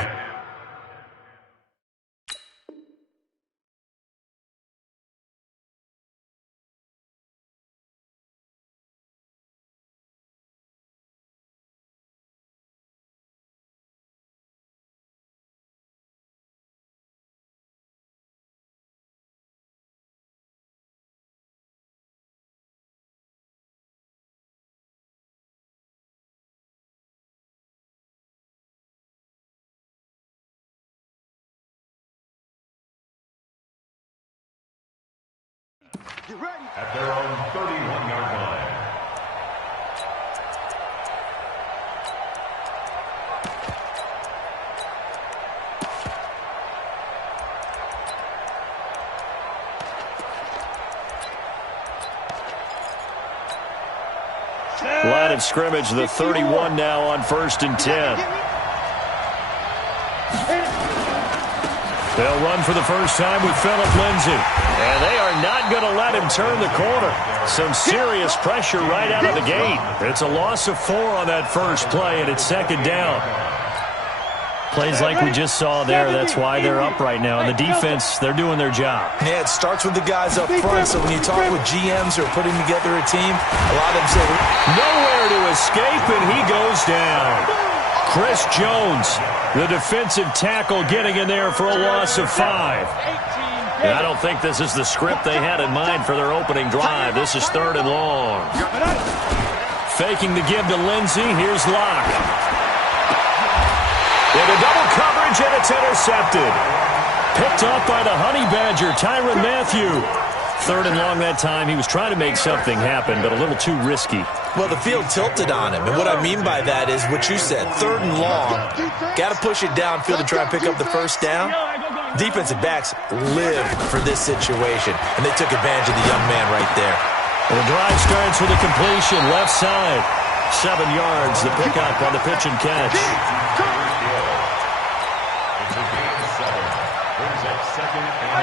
Get ready. At their own 31-yard line. Line of scrimmage, the 31 now on 1st and 10. They'll run for the first time with Phillip Lindsay. And they are not going to let him turn the corner. Some serious pressure right out of the gate. It's a loss of 4 on that first play, and it's 2nd down. Plays like we just saw there, that's why they're up right now. And the defense, they're doing their job. Yeah, it starts with the guys up front. So when you talk with GMs who are putting together a team, a lot of them say, nowhere to escape, and he goes down. Chris Jones, the defensive tackle, getting in there for a loss of 5. And I don't think this is the script they had in mind for their opening drive. This is 3rd and long. Faking the give to Lindsey. Here's Locke. Into double coverage, and it's intercepted. Picked off by the Honey Badger, Tyrann Mathieu. 3rd and long that time. He was trying to make something happen, but a little too risky. Well, the field tilted on him, and what I mean by that is what you said, 3rd and long. Got to push it downfield to try and pick up the first down. Defensive backs live for this situation, and they took advantage of the young man right there. Well, the drive starts with a completion, left side. 7 yards, the pickup on the pitch and catch.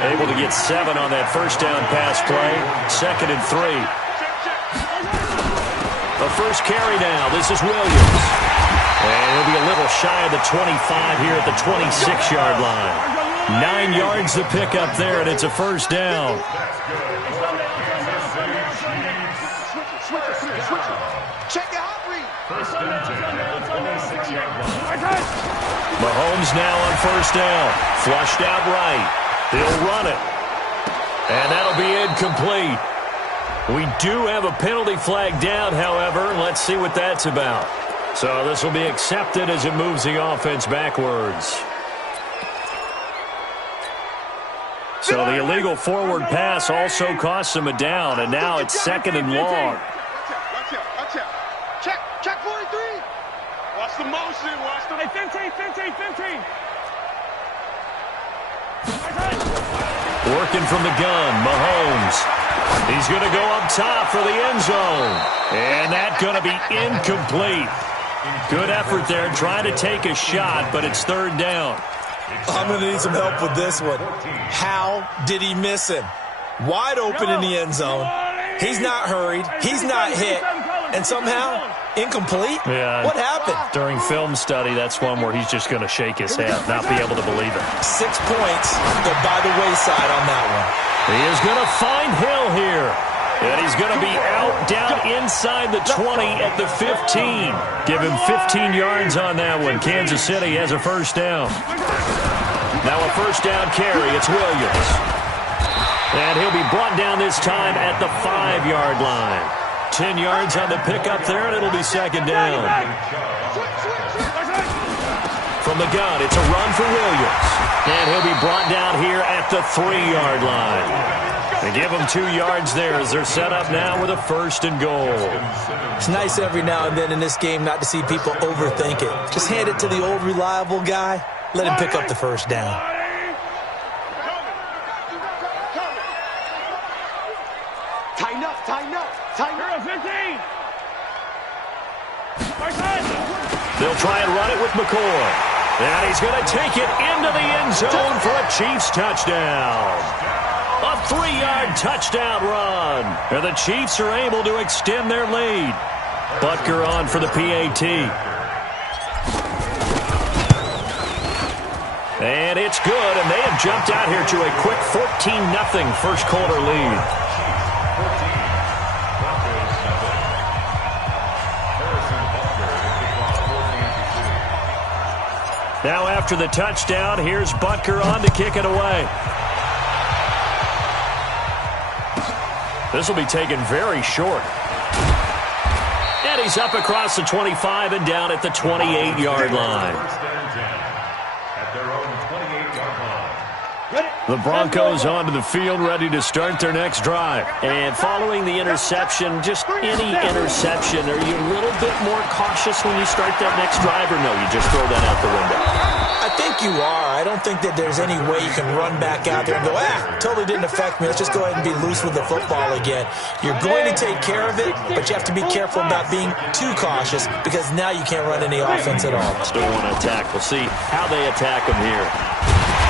Able to get 7 on that first down pass play. 2nd and 3. The first carry now. This is Williams. And he'll be a little shy of the 25 here at the 26-yard line. 9 yards to pick up there, and it's a first down. Mahomes now on first down. Flushed out right. He'll run it. And that'll be incomplete. We do have a penalty flag down, however. Let's see what that's about. So this will be accepted as it moves the offense backwards. So the illegal forward pass also costs him a down, and now it's 2nd and long. Watch out. Check 43. Watch the motion. Watch the... Hey, 15. Working from the gun, Mahomes. He's going to go up top for the end zone. And that's going to be incomplete. Good effort there, trying to take a shot, but it's 3rd down. I'm going to need some help with this one. How did he miss him? Wide open in the end zone. He's not hurried. He's not hit. And somehow, incomplete? Yeah. What happened? During film study, that's one where he's just going to shake his head, not be able to believe it. 6 points go by the wayside on that one. He is going to find Hill here. And he's going to be out down inside the 20 at the 15. Give him 15 yards on that one. Kansas City has a first down. Now a first down carry. It's Williams. And he'll be brought down this time at the 5-yard line. 10 yards on the pickup there, and it'll be 2nd down. From the gun, it's a run for Williams. And he'll be brought down here at the 3-yard line. They give them 2 yards there as they're set up now with a 1st and goal. It's nice every now and then in this game not to see people overthink it. Just hand it to the old reliable guy. Let him pick up the first down. Tighten up. 15. They'll try and run it with McCoy. And he's going to take it into the end zone for a Chiefs touchdown. A 3-yard touchdown run. And the Chiefs are able to extend their lead. Butker on for the PAT. And it's good, and they have jumped out here to a quick 14-0 first quarter lead. Now after the touchdown, here's Butker on to kick it away. This will be taken very short. And he's up across the 25 and down at the 28-yard line. The Broncos onto the field, ready to start their next drive. And following the interception, just any interception, are you a little bit more cautious when you start that next drive, or no, you just throw that out the window? I think you are. I don't think that there's any way you can run back out there and go, totally didn't affect me. Let's just go ahead and be loose with the football again. You're going to take care of it, but you have to be careful about being too cautious because now you can't run any offense at all. Still want to attack. We'll see how they attack him here.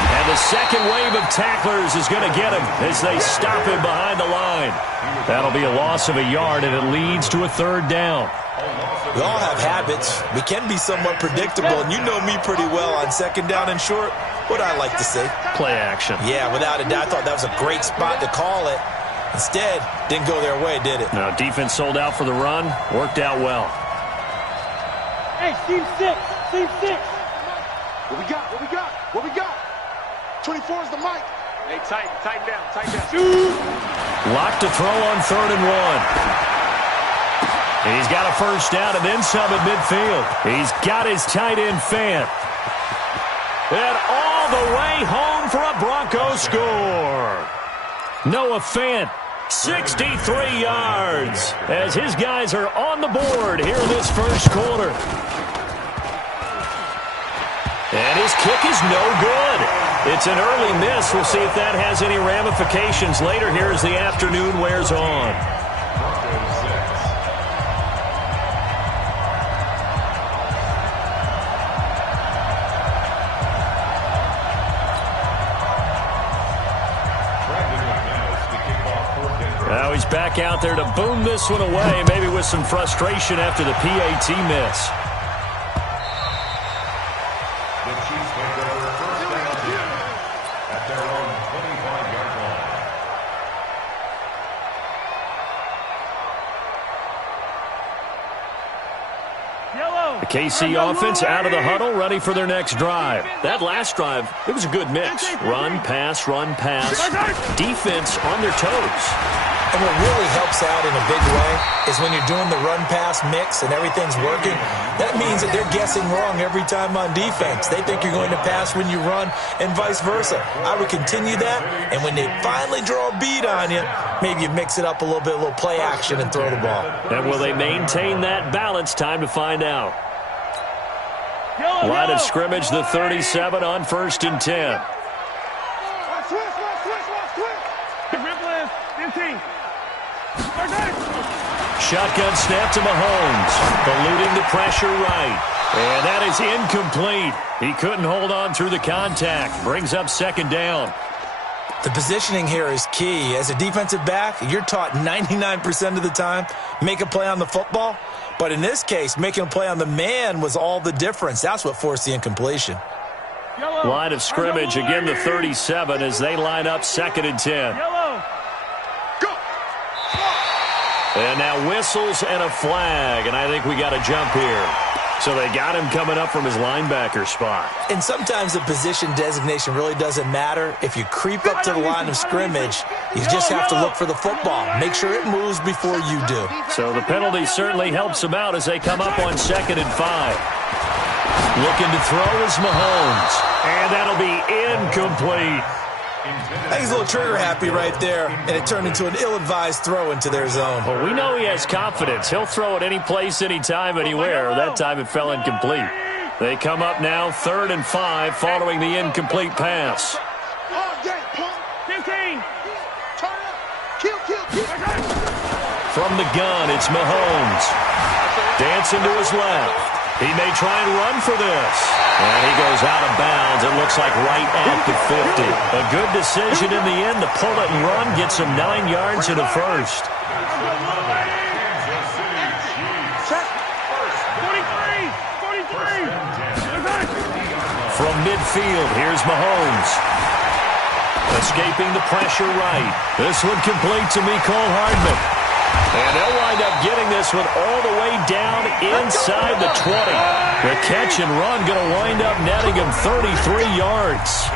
And the second wave of tacklers is going to get him as they stop him behind the line. That'll be a loss of a yard, and it leads to a 3rd down. We all have habits. We can be somewhat predictable, and you know me pretty well on 2nd down and short. What I like to say? Play action. Yeah, without a doubt. I thought that was a great spot to call it. Instead, didn't go their way, did it? Now, defense sold out for the run. Worked out well. Hey, Team 6. What we got? 24 is the mic. Hey, tighten down. Locked to throw on 3rd and 1. He's got a first down and then some at midfield. He's got his tight end Fant. And all the way home for a Broncos score. Noah Fant 63 yards as his guys are on the board here in this first quarter. And his kick is no good. It's an early miss. We'll see if that has any ramifications later here as the afternoon wears on. Now he's back out there to boom this one away, maybe with some frustration after the PAT miss. The Chiefs take over first down at their own 25-yard line. The KC offense out of the huddle, ready for their next drive. That last drive, it was a good mix. Run, pass, defense on their toes. And what really helps out in a big way is when you're doing the run-pass mix and everything's working, that means that they're guessing wrong every time on defense. They think you're going to pass when you run and vice versa. I would continue that, and when they finally draw a beat on you, maybe you mix it up a little bit, a little play action and throw the ball. And will they maintain that balance? Time to find out. Line of scrimmage, the 37 on 1st and 10. Shotgun snap to Mahomes, eluding the pressure right. And that is incomplete. He couldn't hold on through the contact. Brings up 2nd down. The positioning here is key. As a defensive back, you're taught 99% of the time, make a play on the football. But in this case, making a play on the man was all the difference. That's what forced the incompletion. Line of scrimmage, again the 37 as they line up 2nd and 10. And now whistles and a flag, and I think we got a jump here. So they got him coming up from his linebacker spot. And sometimes the position designation really doesn't matter. If you creep up to the line of scrimmage, you just have to look for the football. Make sure it moves before you do. So the penalty certainly helps them out as they come up on 2nd and 5. Looking to throw is Mahomes. And that'll be incomplete. I think he's a little trigger happy right there, and it turned into an ill-advised throw into their zone. Well, we know he has confidence. He'll throw it any place, anytime, anywhere. That time it fell incomplete. They come up now 3rd and 5 following the incomplete pass. 15. From the gun, it's Mahomes. Dancing to his left. He may try and run for this. And he goes out of bounds. It looks like right at the 50. A good decision in the end to pull it and run. Gets him 9 yards and a first. 43. From midfield, here's Mahomes. Escaping the pressure right. This one complete to Mecole Hardman. And they'll wind up getting this one all the way down inside the 20. The catch and run going to wind up netting him 33 yards.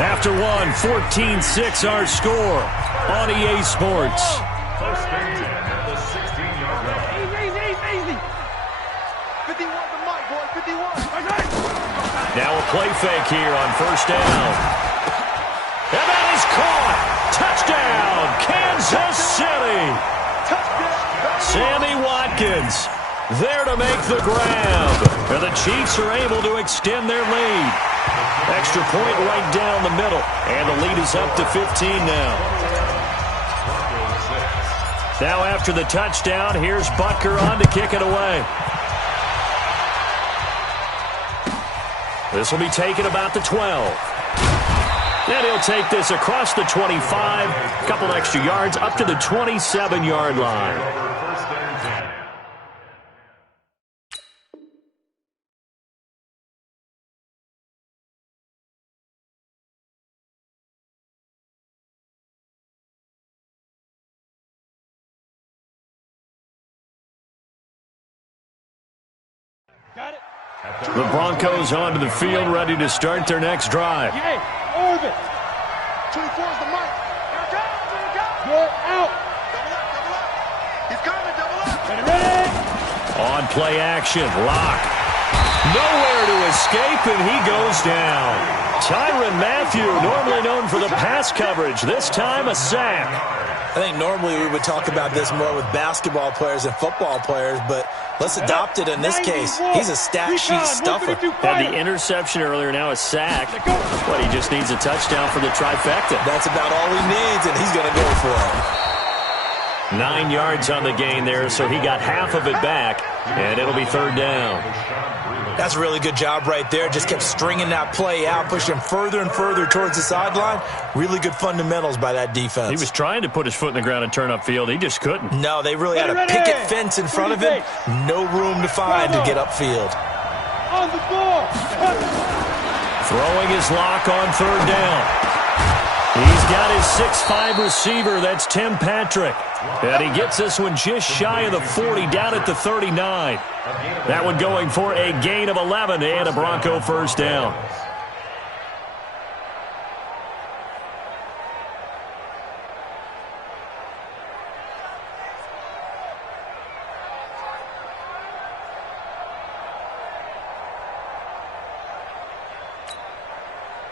After one, 14-6 our score on EA Sports. First and 10 at the 16-yard line. Easy. 51 the mic, boy. 51. Now a play fake here on 1st down. And that is caught. Touchdown, Kansas City. Sammy Watkins there to make the grab. And the Chiefs are able to extend their lead. Extra point right down the middle. And the lead is up to 15 now. Now after the touchdown, here's Butker on to kick it away. This will be taken about the 12. And he'll take this across the 25. A couple extra yards up to the 27-yard line. Got it. The Broncos onto the field, ready to start their next drive. Hey, orbit. 24 is the mic. Here it comes. You're out. Double up. He's coming. Double up. Ready. On play action, Lock. Nowhere to escape, and he goes down. Tyrann Mathieu, normally known for the pass coverage, this time a sack. I think normally we would talk about this more with basketball players and football players, but let's adopt it in this case. He's a stat sheet stuffer. Had the interception earlier, now a sack. But he just needs a touchdown for the trifecta. That's about all he needs, and he's going to go for it. 9 yards on the gain there, so he got half of it back, and it'll be third down. That's a really good job right there. Just kept stringing that play out, pushing him further and further towards the sideline. Really good fundamentals by that defense. He was trying to put his foot in the ground and turn upfield. He just couldn't. No, they really had a picket fence in front of him. No room to find to get upfield. On the ball. Throwing his lock on third down. He's got his 6'5" receiver. That's Tim Patrick. And he gets this one just shy of the 40, down at the 39. That one going for a gain of 11 and a Bronco first down.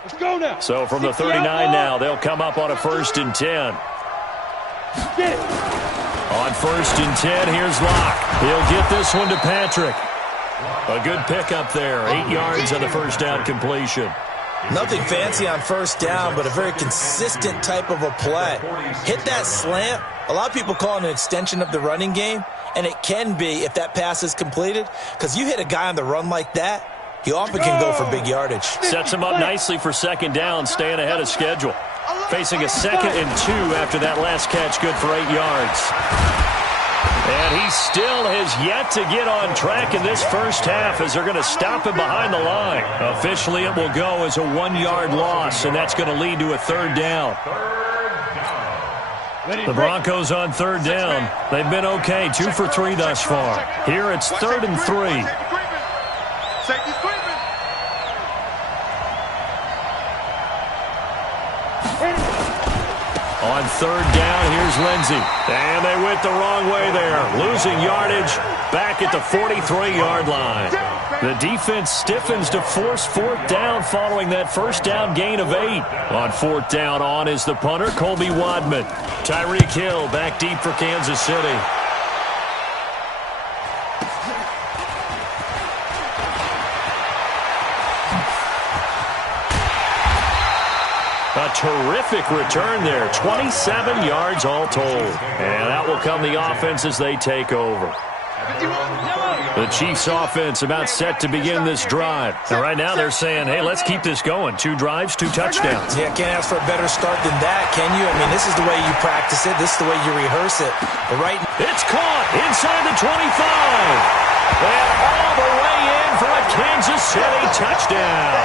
Let's go now. So from the 39 now, they'll come up on a 1st and 10. On 1st and 10, here's Locke. He'll get this one to Patrick. A good pickup there. 8 yards on the first down completion. Nothing fancy on first down, but a very consistent type of a play. Hit that slant. A lot of people call it an extension of the running game, and it can be if that pass is completed, because you hit a guy on the run like that, he often can go for big yardage. Sets him up nicely for second down, staying ahead of schedule. Facing a 2nd and 2 after that last catch, good for 8 yards. And he still has yet to get on track in this first half as they're going to stop him behind the line. Officially, it will go as a 1-yard loss, and that's going to lead to a third down. The Broncos on third down. They've been okay, 2 for 3 thus far. Here it's 3rd and 3. Safety's creeping. On third down, here's Lindsey. And they went the wrong way there. Losing yardage back at the 43-yard line. The defense stiffens to force 4th down following that first down gain of 8. On 4th down, on is the punter, Colby Wadman. Tyreek Hill back deep for Kansas City. A terrific return there. 27 yards all told. And out will come the offense as they take over. The Chiefs offense about set to begin this drive. And right now they're saying, hey, let's keep this going. 2 drives, 2 touchdowns. Yeah, can't ask for a better start than that, can you? I mean, this is the way you practice it. This is the way you rehearse it. But right, it's caught inside the 25. And all the way in for a Kansas City touchdown.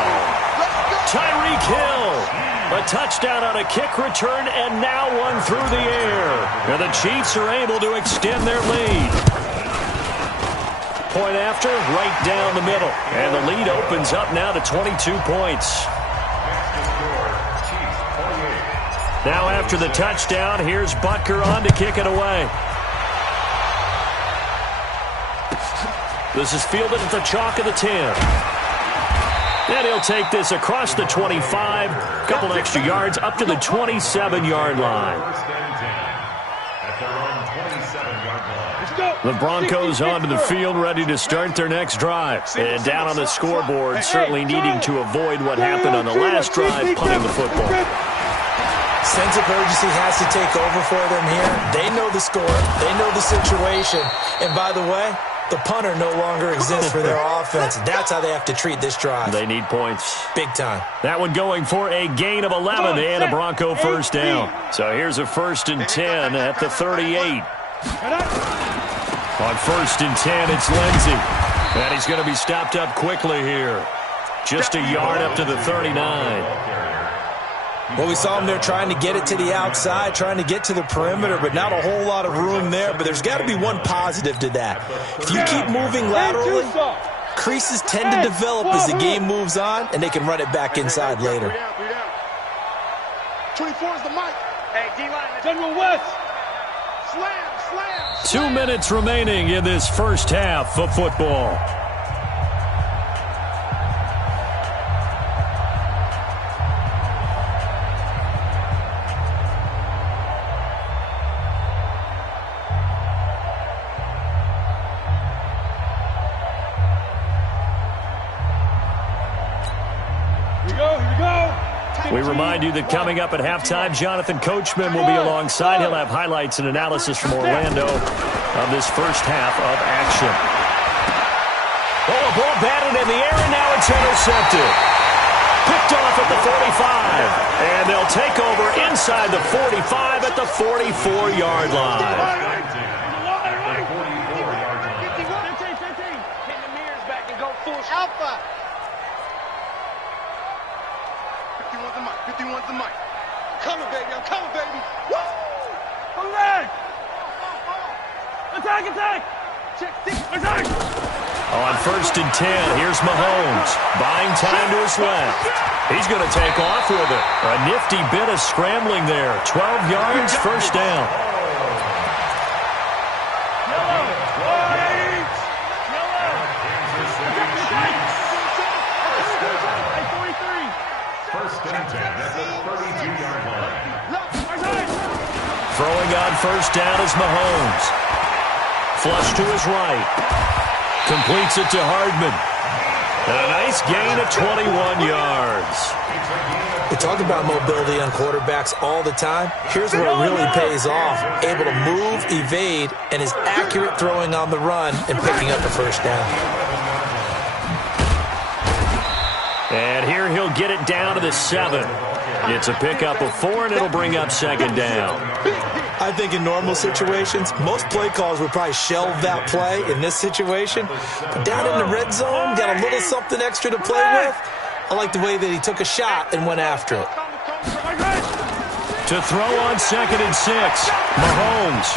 Tyreek Hill. A touchdown on a kick return, and now one through the air. And the Chiefs are able to extend their lead. Point after, right down the middle. And the lead opens up now to 22 points. Now after the touchdown, here's Butker on to kick it away. This is fielded at the chalk of the 10. And he'll take this across the 25, a couple extra yards, up to the 27-yard line. The Broncos onto the field, ready to start their next drive. And down on the scoreboard, certainly needing to avoid what happened on the last drive, punting the football. Sense of urgency has to take over for them here. They know the score. They know the situation. And by the way, the punter no longer exists for their offense. That's how they have to treat this drive. They need points. Big time. That one going for a gain of 11 and a Bronco first down. So here's a 1st and 10 at the 38. On 1st and 10, it's Lindsey. And he's going to be stopped up quickly here. Just a yard up to the 39. Well, we saw him there trying to get it to the outside, trying to get to the perimeter, but not a whole lot of room there. But there's got to be one positive to that. If you keep moving laterally, creases tend to develop as the game moves on, and they can run it back inside later. 24 is the mic. Hey, D-line. General West. Slam. 2 minutes remaining in this first half of football. We remind you that coming up at halftime, Jonathan Coachman will be alongside. He'll have highlights and analysis from Orlando of this first half of action. Oh, a ball batted in the air, and now it's intercepted. Picked off at the 45. And they'll take over inside the 45 at the 44-yard line. Alpha. 51's the mic. Coming, baby. I'm coming, baby. Woo! Hooray! Attack, attack! Check, attack! On 1st and 10, here's Mahomes. Buying time to his left. He's going to take off with it. A nifty bit of scrambling there. 12 yards, first down. Throwing on 1st down is Mahomes. Flush to his right. Completes it to Hardman. And a nice gain of 21 yards. We talk about mobility on quarterbacks all the time. Here's where it really pays off. Able to move, evade, and is accurate throwing on the run and picking up a first down. And here he'll get it down to the 7. It's a pickup of 4, and it'll bring up 2nd down. I think in normal situations, most play calls would probably shelve that play in this situation. But down in the red zone, got a little something extra to play with. I like the way that he took a shot and went after it. To throw on 2nd and 6, Mahomes.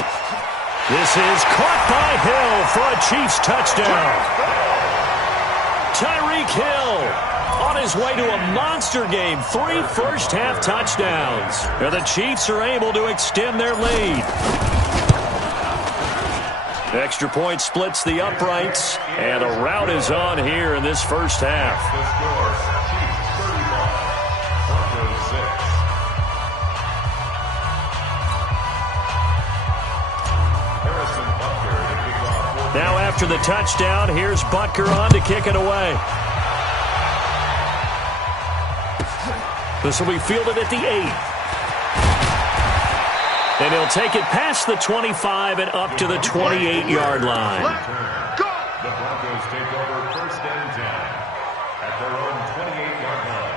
This is caught by Hill for a Chiefs touchdown. Tyreek Hill on his way to a monster game. 3 first-half touchdowns. And the Chiefs are able to extend their lead. Extra point splits the uprights, and a rout is on here in this first half. Now after the touchdown, here's Butker on to kick it away. This will be fielded at the 8. And he'll take it past the 25 and up to the 28-yard line. The Broncos take over 1st and 10 at their own 28-yard line.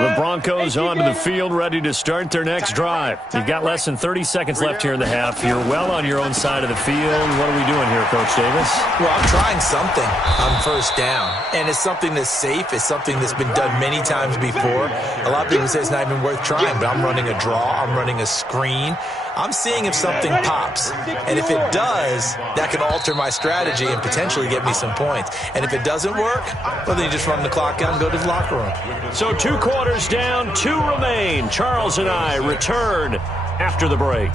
The Broncos onto the field, ready to start their next drive. You've got less than 30 seconds left here in the half. You're well on your own side of the field. What are we doing here, Coach Davis? Well, I'm trying something on 1st down, and it's something that's safe. It's something that's been done many times before. A lot of people say it's not even worth trying, but I'm running a draw. I'm running a screen. I'm seeing if something pops, and if it does, that can alter my strategy and potentially get me some points. And if it doesn't work, well, then you just run the clock out and go to the locker room. So 2 quarters down, 2 remain. Charles and I return after the break.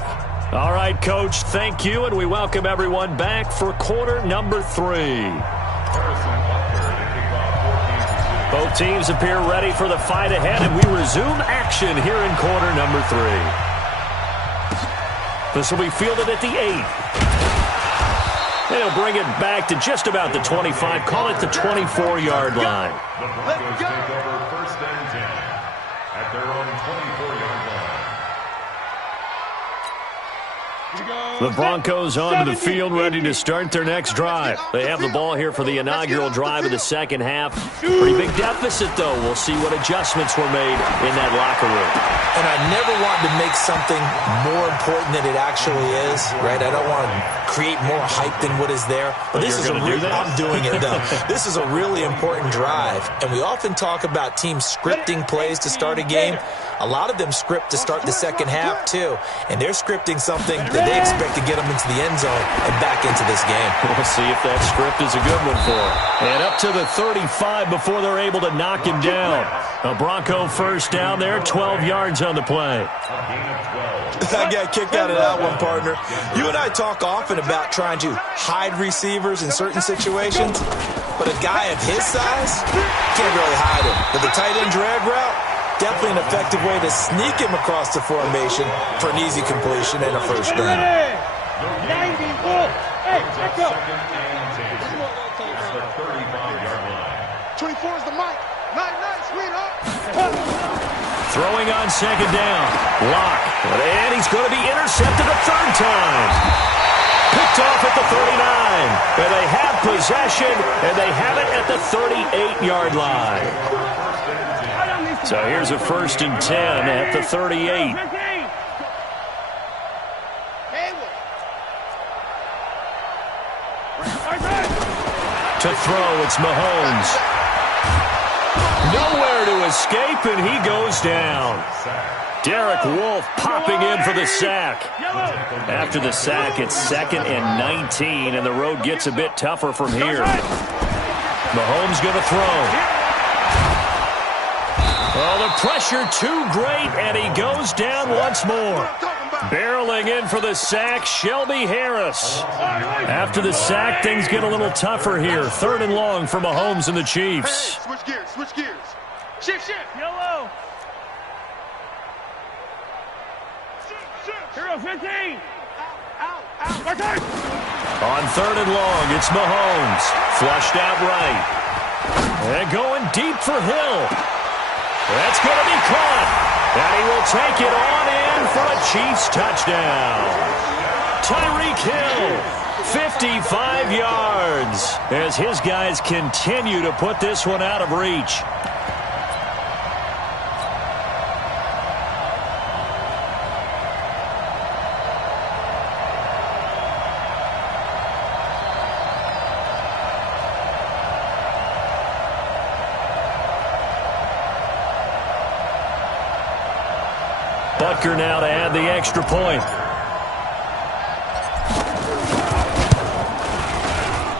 All right, Coach, thank you, and we welcome everyone back for quarter number 3. Both teams appear ready for the fight ahead, and we resume action here in quarter number 3. This will be fielded at the 8. And he'll bring it back to just about the 25. Call it the 24-yard line. The Broncos take over 1st and 10 at their own 24-yard line. The Broncos onto the field, ready to start their next drive. They have the ball here for the inaugural drive of the second half. Pretty big deficit, though. We'll see what adjustments were made in that locker room. And I never want to make something more important than it actually is, right? I don't want to create more hype than what is there. But this is I'm doing it, though. This is a really important drive. And we often talk about teams scripting plays to start a game. A lot of them script to start the second half, too. And they're scripting something that they expect to get them into the end zone and back into this game. We'll see if that script is a good one for them. And up to the 35 before they're able to knock him down. A Bronco first down there, 12 yards on the play. I got kicked out of that one, partner. You and I talk often about trying to hide receivers in certain situations, but a guy of his size can't really hide him. But the tight end drag route, Definitely an effective way to sneak him across the formation for an easy completion and a first down. 90. Hey, back up. It's the 35-yard line. 24 is the mic. Nice, sweetheart. Throwing on second down. Lock. And he's going to be intercepted a third time. Picked off at the 39. And they have possession, and they have it at the 38-yard line. So here's a 1st and 10 at the 38. To throw, it's Mahomes. Nowhere to escape, and he goes down. Derek Wolfe popping in for the sack. After the sack, it's 2nd and 19, and the road gets a bit tougher from here. Mahomes going to throw. Oh, the pressure too great, and he goes down once more. Barreling in for the sack, Shelby Harris. After the sack, things get a little tougher here. 3rd and long for Mahomes and the Chiefs. Switch gears. Shift. Yellow. Hero 15. Out. On 3rd and long, it's Mahomes. Flushed out right. And going deep for Hill. That's going to be caught. And he will take it on in for a Chiefs touchdown. Tyreek Hill, 55 yards, as his guys continue to put this one out of reach. Butker now to add the extra point.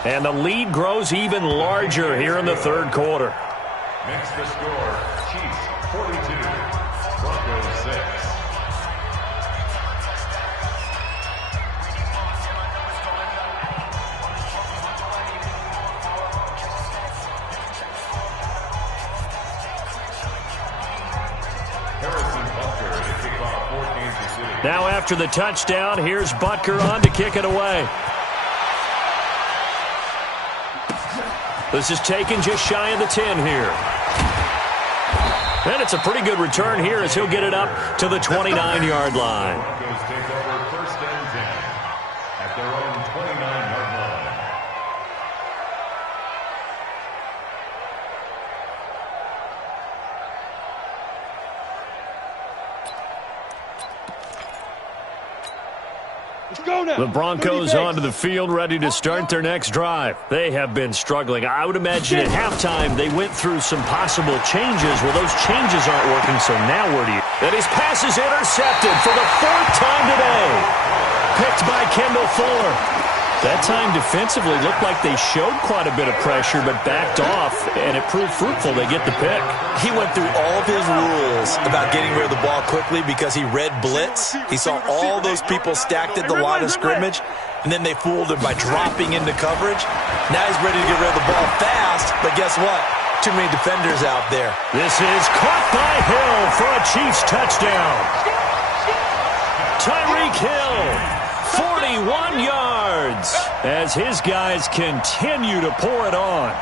And the lead grows even larger here in the 3rd quarter. Makes the score, Chiefs 42, Broncos 6. Now after the touchdown, here's Butker on to kick it away. This is taken just shy of the 10 here. And it's a pretty good return here as he'll get it up to the 29-yard line. Broncos take over 1st and 10 at their own 29-yard line. The Broncos onto the field, ready to start their next drive. They have been struggling. I would imagine at halftime they went through some possible changes. Well, those changes aren't working, so now where do you... And his pass is intercepted for the 4th time today. Picked by Kendall Fuller. That time defensively looked like they showed quite a bit of pressure but backed off, and it proved fruitful. They get the pick. He went through all of his rules about getting rid of the ball quickly because he read blitz. He saw all those people stacked at the line of scrimmage, and then they fooled him by dropping into coverage. Now he's ready to get rid of the ball fast, but guess what? Too many defenders out there. This is caught by Hill for a Chiefs touchdown. Tyreek Hill, 41 yards, as his guys continue to pour it on.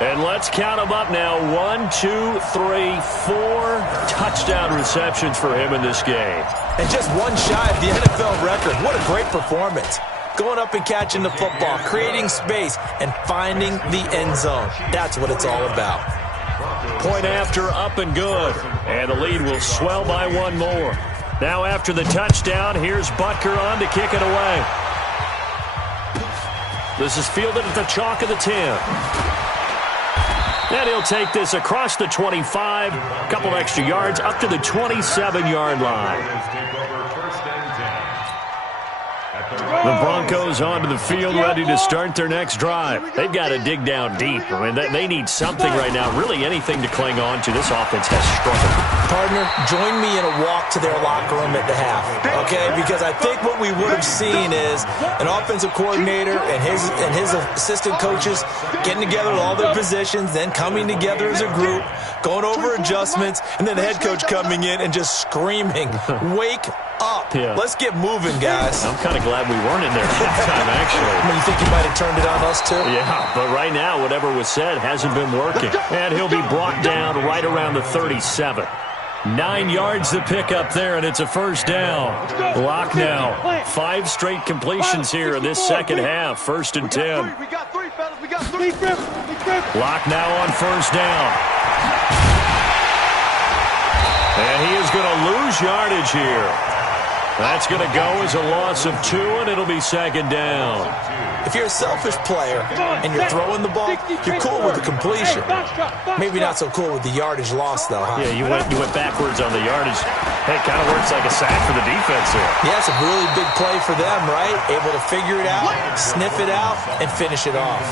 And let's count them up now. 1, 2, 3, 4 touchdown receptions for him in this game. And just one shy of the NFL record. What a great performance. Going up and catching the football, creating space, and finding the end zone. That's what it's all about. Point after, up and good. And the lead will swell by one more. Now after the touchdown, here's Butker on to kick it away. This is fielded at the chalk of the 10. And he'll take this across the 25, a couple extra yards, up to the 27-yard line. The Broncos onto the field, ready to start their next drive. They've got to dig down deep. I mean, they need something right now, really anything to cling on to. This offense has struggled. Partner, Join me in a walk to their locker room at the half, okay? Because I think what we would have seen is an offensive coordinator and his assistant coaches getting together with all their positions, then coming together as a group, going over adjustments, and then the head coach coming in and just screaming, "Wake up. Yeah. Let's get moving, guys." I'm kind of glad we weren't in there at halftime, actually. I mean, you think you might have turned it on us, too? Yeah, but right now, whatever was said hasn't been working. And he'll be brought down right around the 37. 9 yards to pick up there, and it's a first down. Lock now. 5 straight completions here in this second half. 1st and 10. We got three, fellas. We got three. Lock now on first down. And he is going to lose yardage here. That's going to go as a loss of 2, and it'll be 2nd down. If you're a selfish player and you're throwing the ball, you're cool with the completion. Maybe not so cool with the yardage loss, though, huh? Yeah, you went backwards on the yardage. Hey, it kind of works like a sack for the defense there. Yeah, it's a really big play for them, right? Able to figure it out, sniff it out, and finish it off.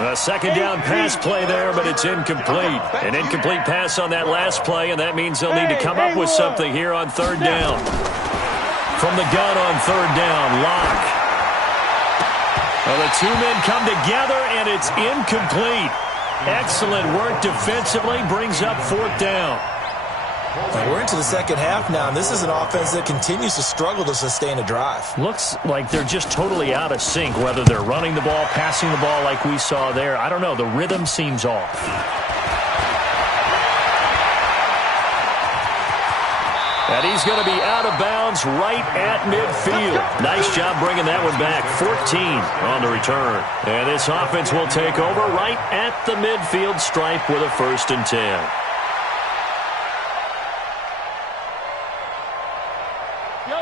A 2nd down pass play there, but it's incomplete. An incomplete pass on that last play, and that means they'll need to come up with something here on 3rd down. From the gun on 3rd down, Lock. Well, the 2 men come together, and it's incomplete. Excellent work defensively, brings up 4th down. Now we're into the second half now, and this is an offense that continues to struggle to sustain a drive. Looks like they're just totally out of sync, whether they're running the ball, passing the ball like we saw there. I don't know. The rhythm seems off. And he's going to be out of bounds right at midfield. Nice job bringing that one back. 14 on the return. And this offense will take over right at the midfield stripe with a 1st and 10.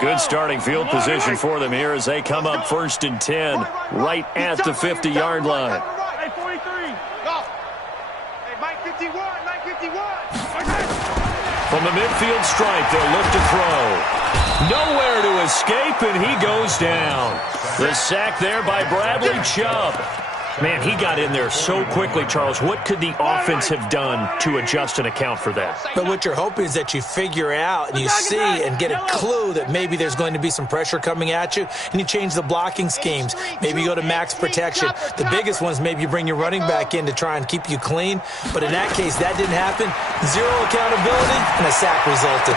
Good starting field position for them here as they come up 1st and 10 right at the 50-yard line. Hey, 43. Go. Hey, Mike 51. Mike 51. From the midfield stripe, they'll look to throw. Nowhere to escape, and he goes down. The sack there by Bradley Chubb. Man, he got in there so quickly, Charles. What could the offense have done to adjust and account for that? But what you're hoping is that you figure out and you see and get a clue that maybe there's going to be some pressure coming at you, and you change the blocking schemes. Maybe you go to max protection. The biggest ones, maybe you bring your running back in to try and keep you clean. But in that case, that didn't happen. 0 accountability, and a sack resulted.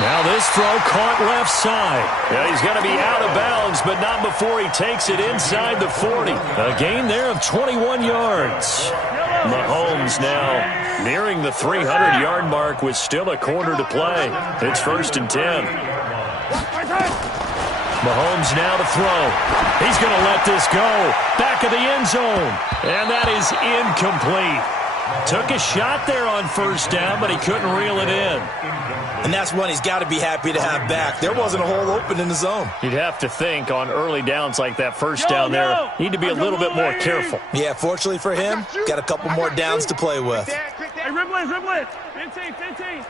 Now this throw caught left side. Yeah, he's going to be out of bounds, but not before he takes it inside the 40. A gain there of 21 yards. Mahomes now nearing the 300-yard mark with still a quarter to play. It's 1st and 10. Mahomes now to throw. He's going to let this go. Back of the end zone. And that is incomplete. Took a shot there on 1st down, but he couldn't reel it in. And that's one he's got to be happy to have back. There wasn't a hole open in the zone. You'd have to think on early downs like that 1st down there, need to be a little bit more careful. Yeah, fortunately for him, got a couple more downs to play with. Hey, dribble it. 15.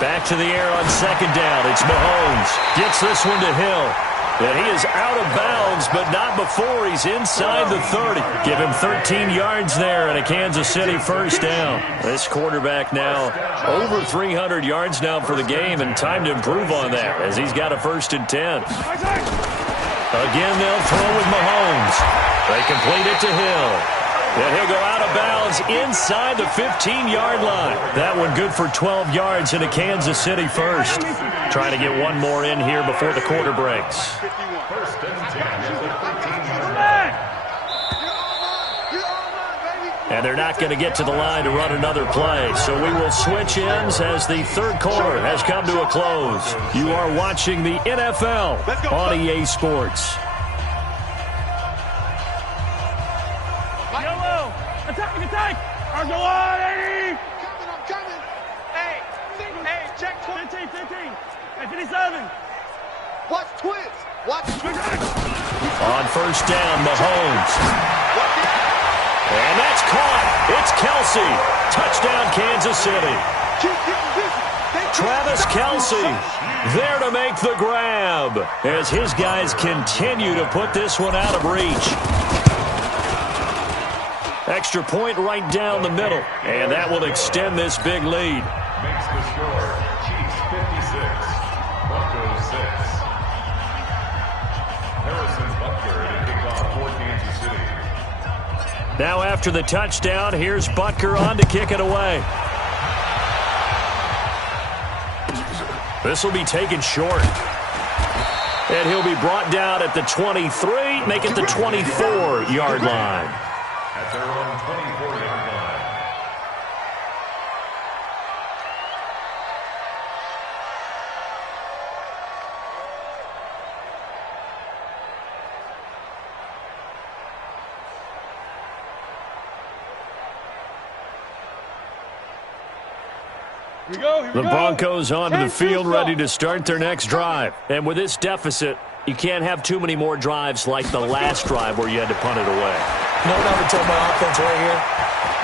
Back to the air on 2nd down. It's Mahomes. Gets this one to Hill. And he is out of bounds, but not before he's inside the 30. Give him 13 yards there and a Kansas City 1st down. This quarterback now over 300 yards now for the game, and time to improve on that as he's got a 1st and 10. Again, they'll throw with Mahomes. They complete it to Hill. And he'll go out of bounds inside the 15-yard line. That one good for 12 yards in a Kansas City 1st. Trying to get one more in here before the quarter breaks. 1st and 10 at the 13-yard line. And they're not going to get to the line to run another play. So we will switch ends as the 3rd quarter has come to a close. You are watching the NFL on EA Sports. Attack! Argo on, 80! I'm coming! Hey, check 15. Hey, 57. Watch twist! On 1st down, Mahomes. And that's caught. It's Kelsey. Touchdown, Kansas City. Keep getting busy. Travis Kelce there to make the grab as his guys continue to put this one out of reach. Extra point right down the middle, and that will extend this big lead. Makes the score Chiefs 56, Broncos 6. Harrison Butker to kick off for Kansas City. Now after the touchdown, here's Butker on to kick it away. This will be taken short. And he'll be brought down at the 23, make it the 24-yard line. At their own 24-yard line. The Broncos onto the field ready to start their next drive. And with this deficit, you can't have too many more drives like the last drive where you had to punt it away. You know what I would tell my offense right here?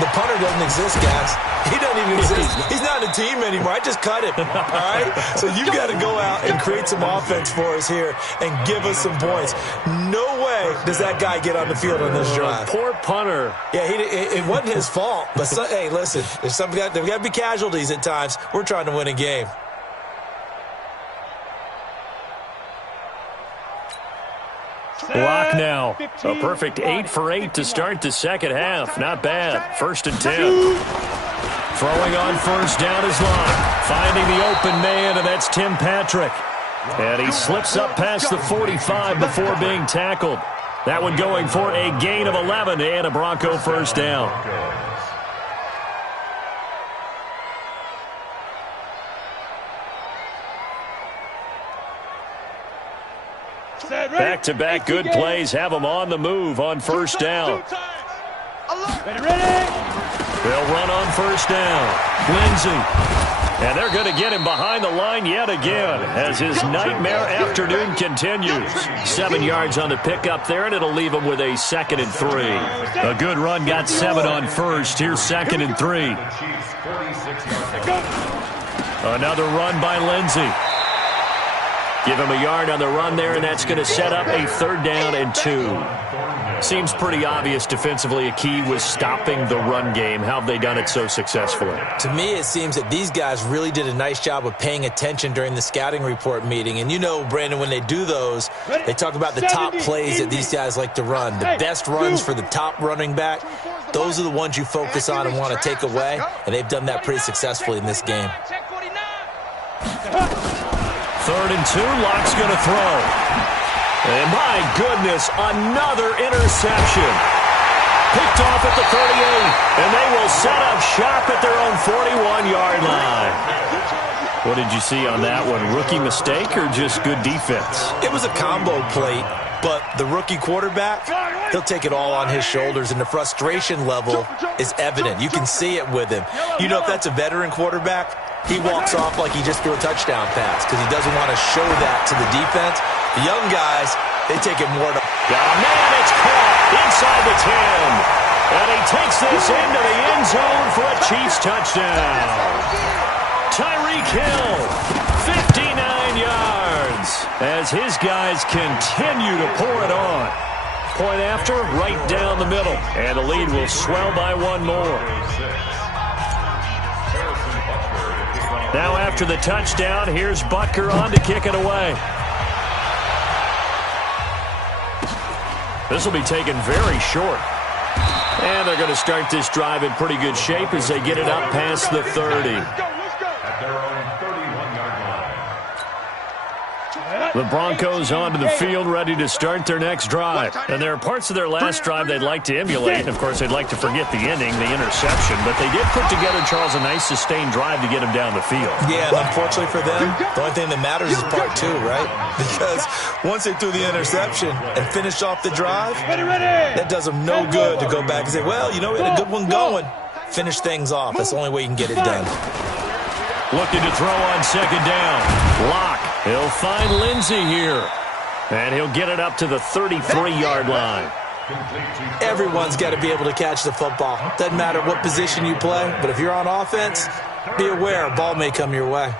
The punter doesn't exist, guys. He doesn't even exist. He's not in the team anymore. I just cut him, all right? So you got to go out and create some offense for us here and give us some points. No way does that guy get on the field on this drive. Poor punter. Yeah, it wasn't his fault. But, hey, listen, there's got to be casualties at times. We're trying to win a game. Lock now. A perfect 8 for 8 to start the second half. Not bad. 1st and 10. Throwing on first down is Locke. Finding the open man, and that's Tim Patrick. And he slips up past the 45 before being tackled. That one going for a gain of 11 and a Bronco first down. Back-to-back good plays have them on the move on first down. They'll run on first down. Lindsey. And they're going to get him behind the line yet again as his nightmare afternoon continues. 7 yards on the pickup there, and it'll leave him with a 2nd and 3. A good run got 7 on first. Here's 2nd and 3. Another run by Lindsey. Give him a yard on the run there, and that's going to set up a 3rd down and 2. Seems pretty obvious defensively a key was stopping the run game. How have they done it so successfully? To me, it seems that these guys really did a nice job of paying attention during the scouting report meeting. And you know, Brandon, when they do those, they talk about the top plays that these guys like to run. The best runs for the top running back, those are the ones you focus on and want to take away. And they've done that pretty successfully in this game. 3rd and 2, Locke's going to throw. And my goodness, another interception. Picked off at the 38, and they will set up shop at their own 41-yard line. What did you see on that one? Rookie mistake or just good defense? It was a combo plate, but the rookie quarterback, he'll take it all on his shoulders, and the frustration level is evident. You can see it with him. You know, if that's a veteran quarterback, he walks off like he just threw a touchdown pass because he doesn't want to show that to the defense. The young guys, they take it more to... Man, it's caught inside the 10. And he takes this into the end zone for a Chiefs touchdown. Tyreek Hill, 59 yards, as his guys continue to pour it on. Point after, right down the middle. And the lead will swell by 1 more. Now after the touchdown, here's Butker on to kick it away. This will be taken very short. And they're going to start this drive in pretty good shape as they get it up past the 30. At their own 31-yard line. The Broncos onto the field ready to start their next drive. And there are parts of their last drive they'd like to emulate. And, of course, they'd like to forget the inning, the interception. But they did put together, Charles, a nice sustained drive to get him down the field. Yeah, unfortunately for them, the only thing that matters is part 2, right? Because once they threw the interception and finished off the drive, that does them no good to go back and say, well, you know, we had a good one going. Finish things off. That's the only way you can get it done. Looking to throw on 2nd down. Locke. He'll find Lindsey here. And he'll get it up to the 33-yard line. Everyone's got to be able to catch the football. Doesn't matter what position you play, but if you're on offense, be aware a ball may come your way.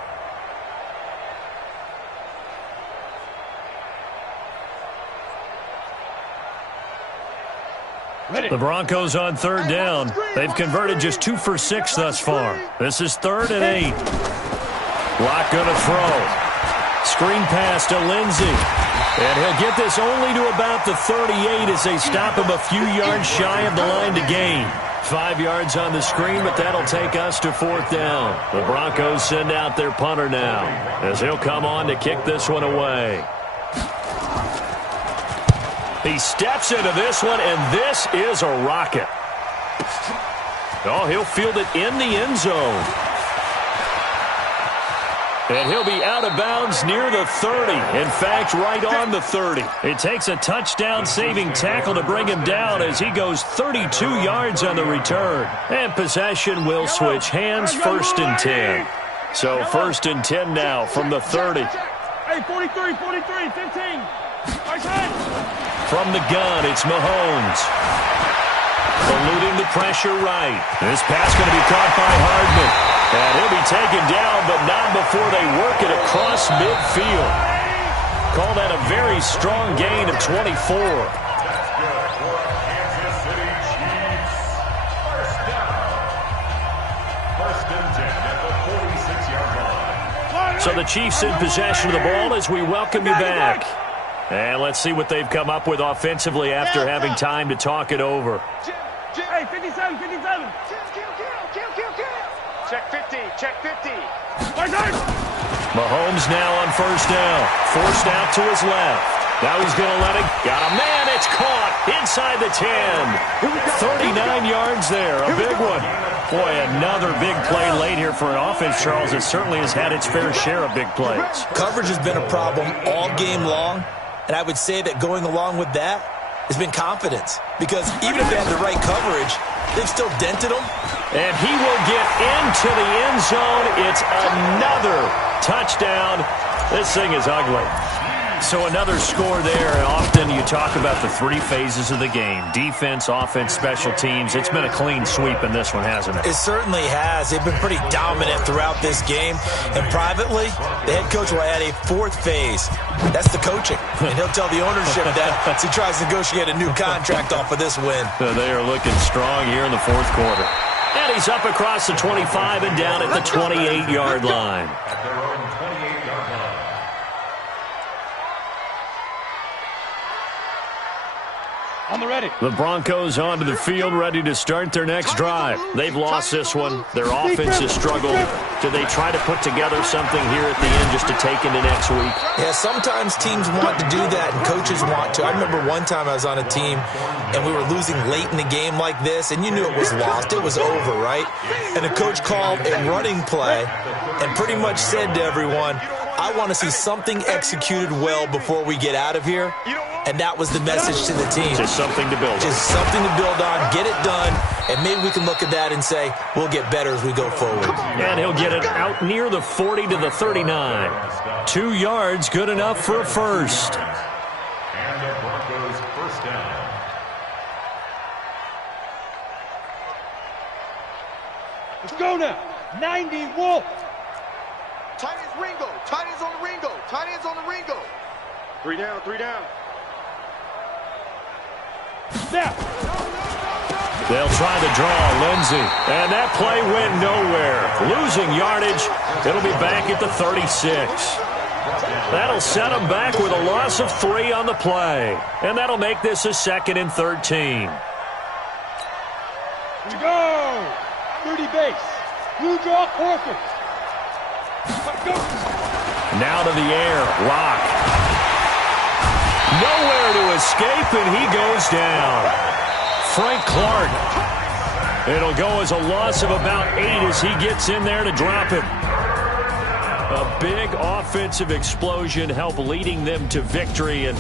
The Broncos on third down. They've converted just 2 for 6 thus far. This is 3rd and 8. Lock going to throw. Screen pass to Lindsey. And he'll get this only to about the 38 as they stop him a few yards shy of the line to gain. 5 yards on the screen, but that'll take us to 4th down. The Broncos send out their punter now as he'll come on to kick this one away. He steps into this one, and this is a rocket. Oh, he'll field it in the end zone. And he'll be out of bounds near the 30. In fact, right on the 30. It takes a touchdown-saving tackle to bring him down as he goes 32 yards on the return. And possession will switch hands, 1st and 10. So 1st and 10 now from the 30. Hey, 43, 15. From the gun, it's Mahomes. Eluding the pressure right. This pass going to be caught by Hardman. And he'll be taken down, but not before they work it across midfield. Call that a very strong gain of 24. That's good for Kansas City Chiefs. 1st down. 1st and 10 at the 46-yard line. So the Chiefs in possession of the ball as we welcome you back. And let's see what they've come up with offensively after having time to talk it over. Hey, 57. Check 50. Mahomes now on 1st down. Forced out to his left. Now he's going to let it. Got a man. It's caught inside the 10. 39 yards there. A big one. Boy, another big play late here for an offense, Charles. It certainly has had its fair share of big plays. Coverage has been a problem all game long, and I would say that going along with that has been confidence. Because even if they had the right coverage, they've still dented them. And he will get into the end zone. It's another touchdown. This thing is ugly. So another score there. And often you talk about the 3 phases of the game. Defense, offense, special teams. It's been a clean sweep in this one, hasn't it? It certainly has. They've been pretty dominant throughout this game. And privately, the head coach will add a 4th phase. That's the coaching. And he'll tell the ownership that as he tries to negotiate a new contract off of this win. They are looking strong here in the 4th quarter. And he's up across the 25 and down at the 28-yard line. At their own 28-yard line. On the ready. The Broncos onto the field, ready to start their next drive. They've lost this one. Their offense has struggled. Do they try to put together something here at the end just to take into next week? Yeah, sometimes teams want to do that and coaches want to. I remember one time I was on a team and we were losing late in the game like this, and you knew it was lost. It was over, right? And the coach called a running play and pretty much said to everyone, I want to see something executed well before we get out of here. And that was the message to the team. Just something to build on. Just something to build on, get it done, and maybe we can look at that and say, we'll get better as we go forward. And he'll get it out near the 40 to the 39. 2 yards, good enough for a first. And the Broncos 1st down. Let's go now. 90 Wolf. Tight ends Ringo. Tight ends on the Ringo. Tight ends on the Ringo. 3 down. Now. They'll try to draw Lindsey. And that play went nowhere. Losing yardage. It'll be back at the 36. That'll set them back with a loss of 3 on the play. And that'll make this a 2nd and 13. Here we go. 30 base. Blue draw, Orchard. Let's go. Now to the air. Lock. Nowhere to escape, and he goes down. Frank Clark. It'll go as a loss of about 8 as he gets in there to drop him. A big offensive explosion helped leading them to victory, and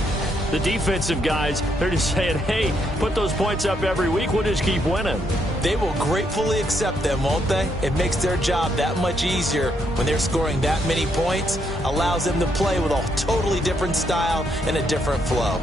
the defensive guys, they're just saying, hey, put those points up every week, we'll just keep winning. They will gratefully accept them, won't they? It makes their job that much easier when they're scoring that many points, allows them to play with a totally different style and a different flow.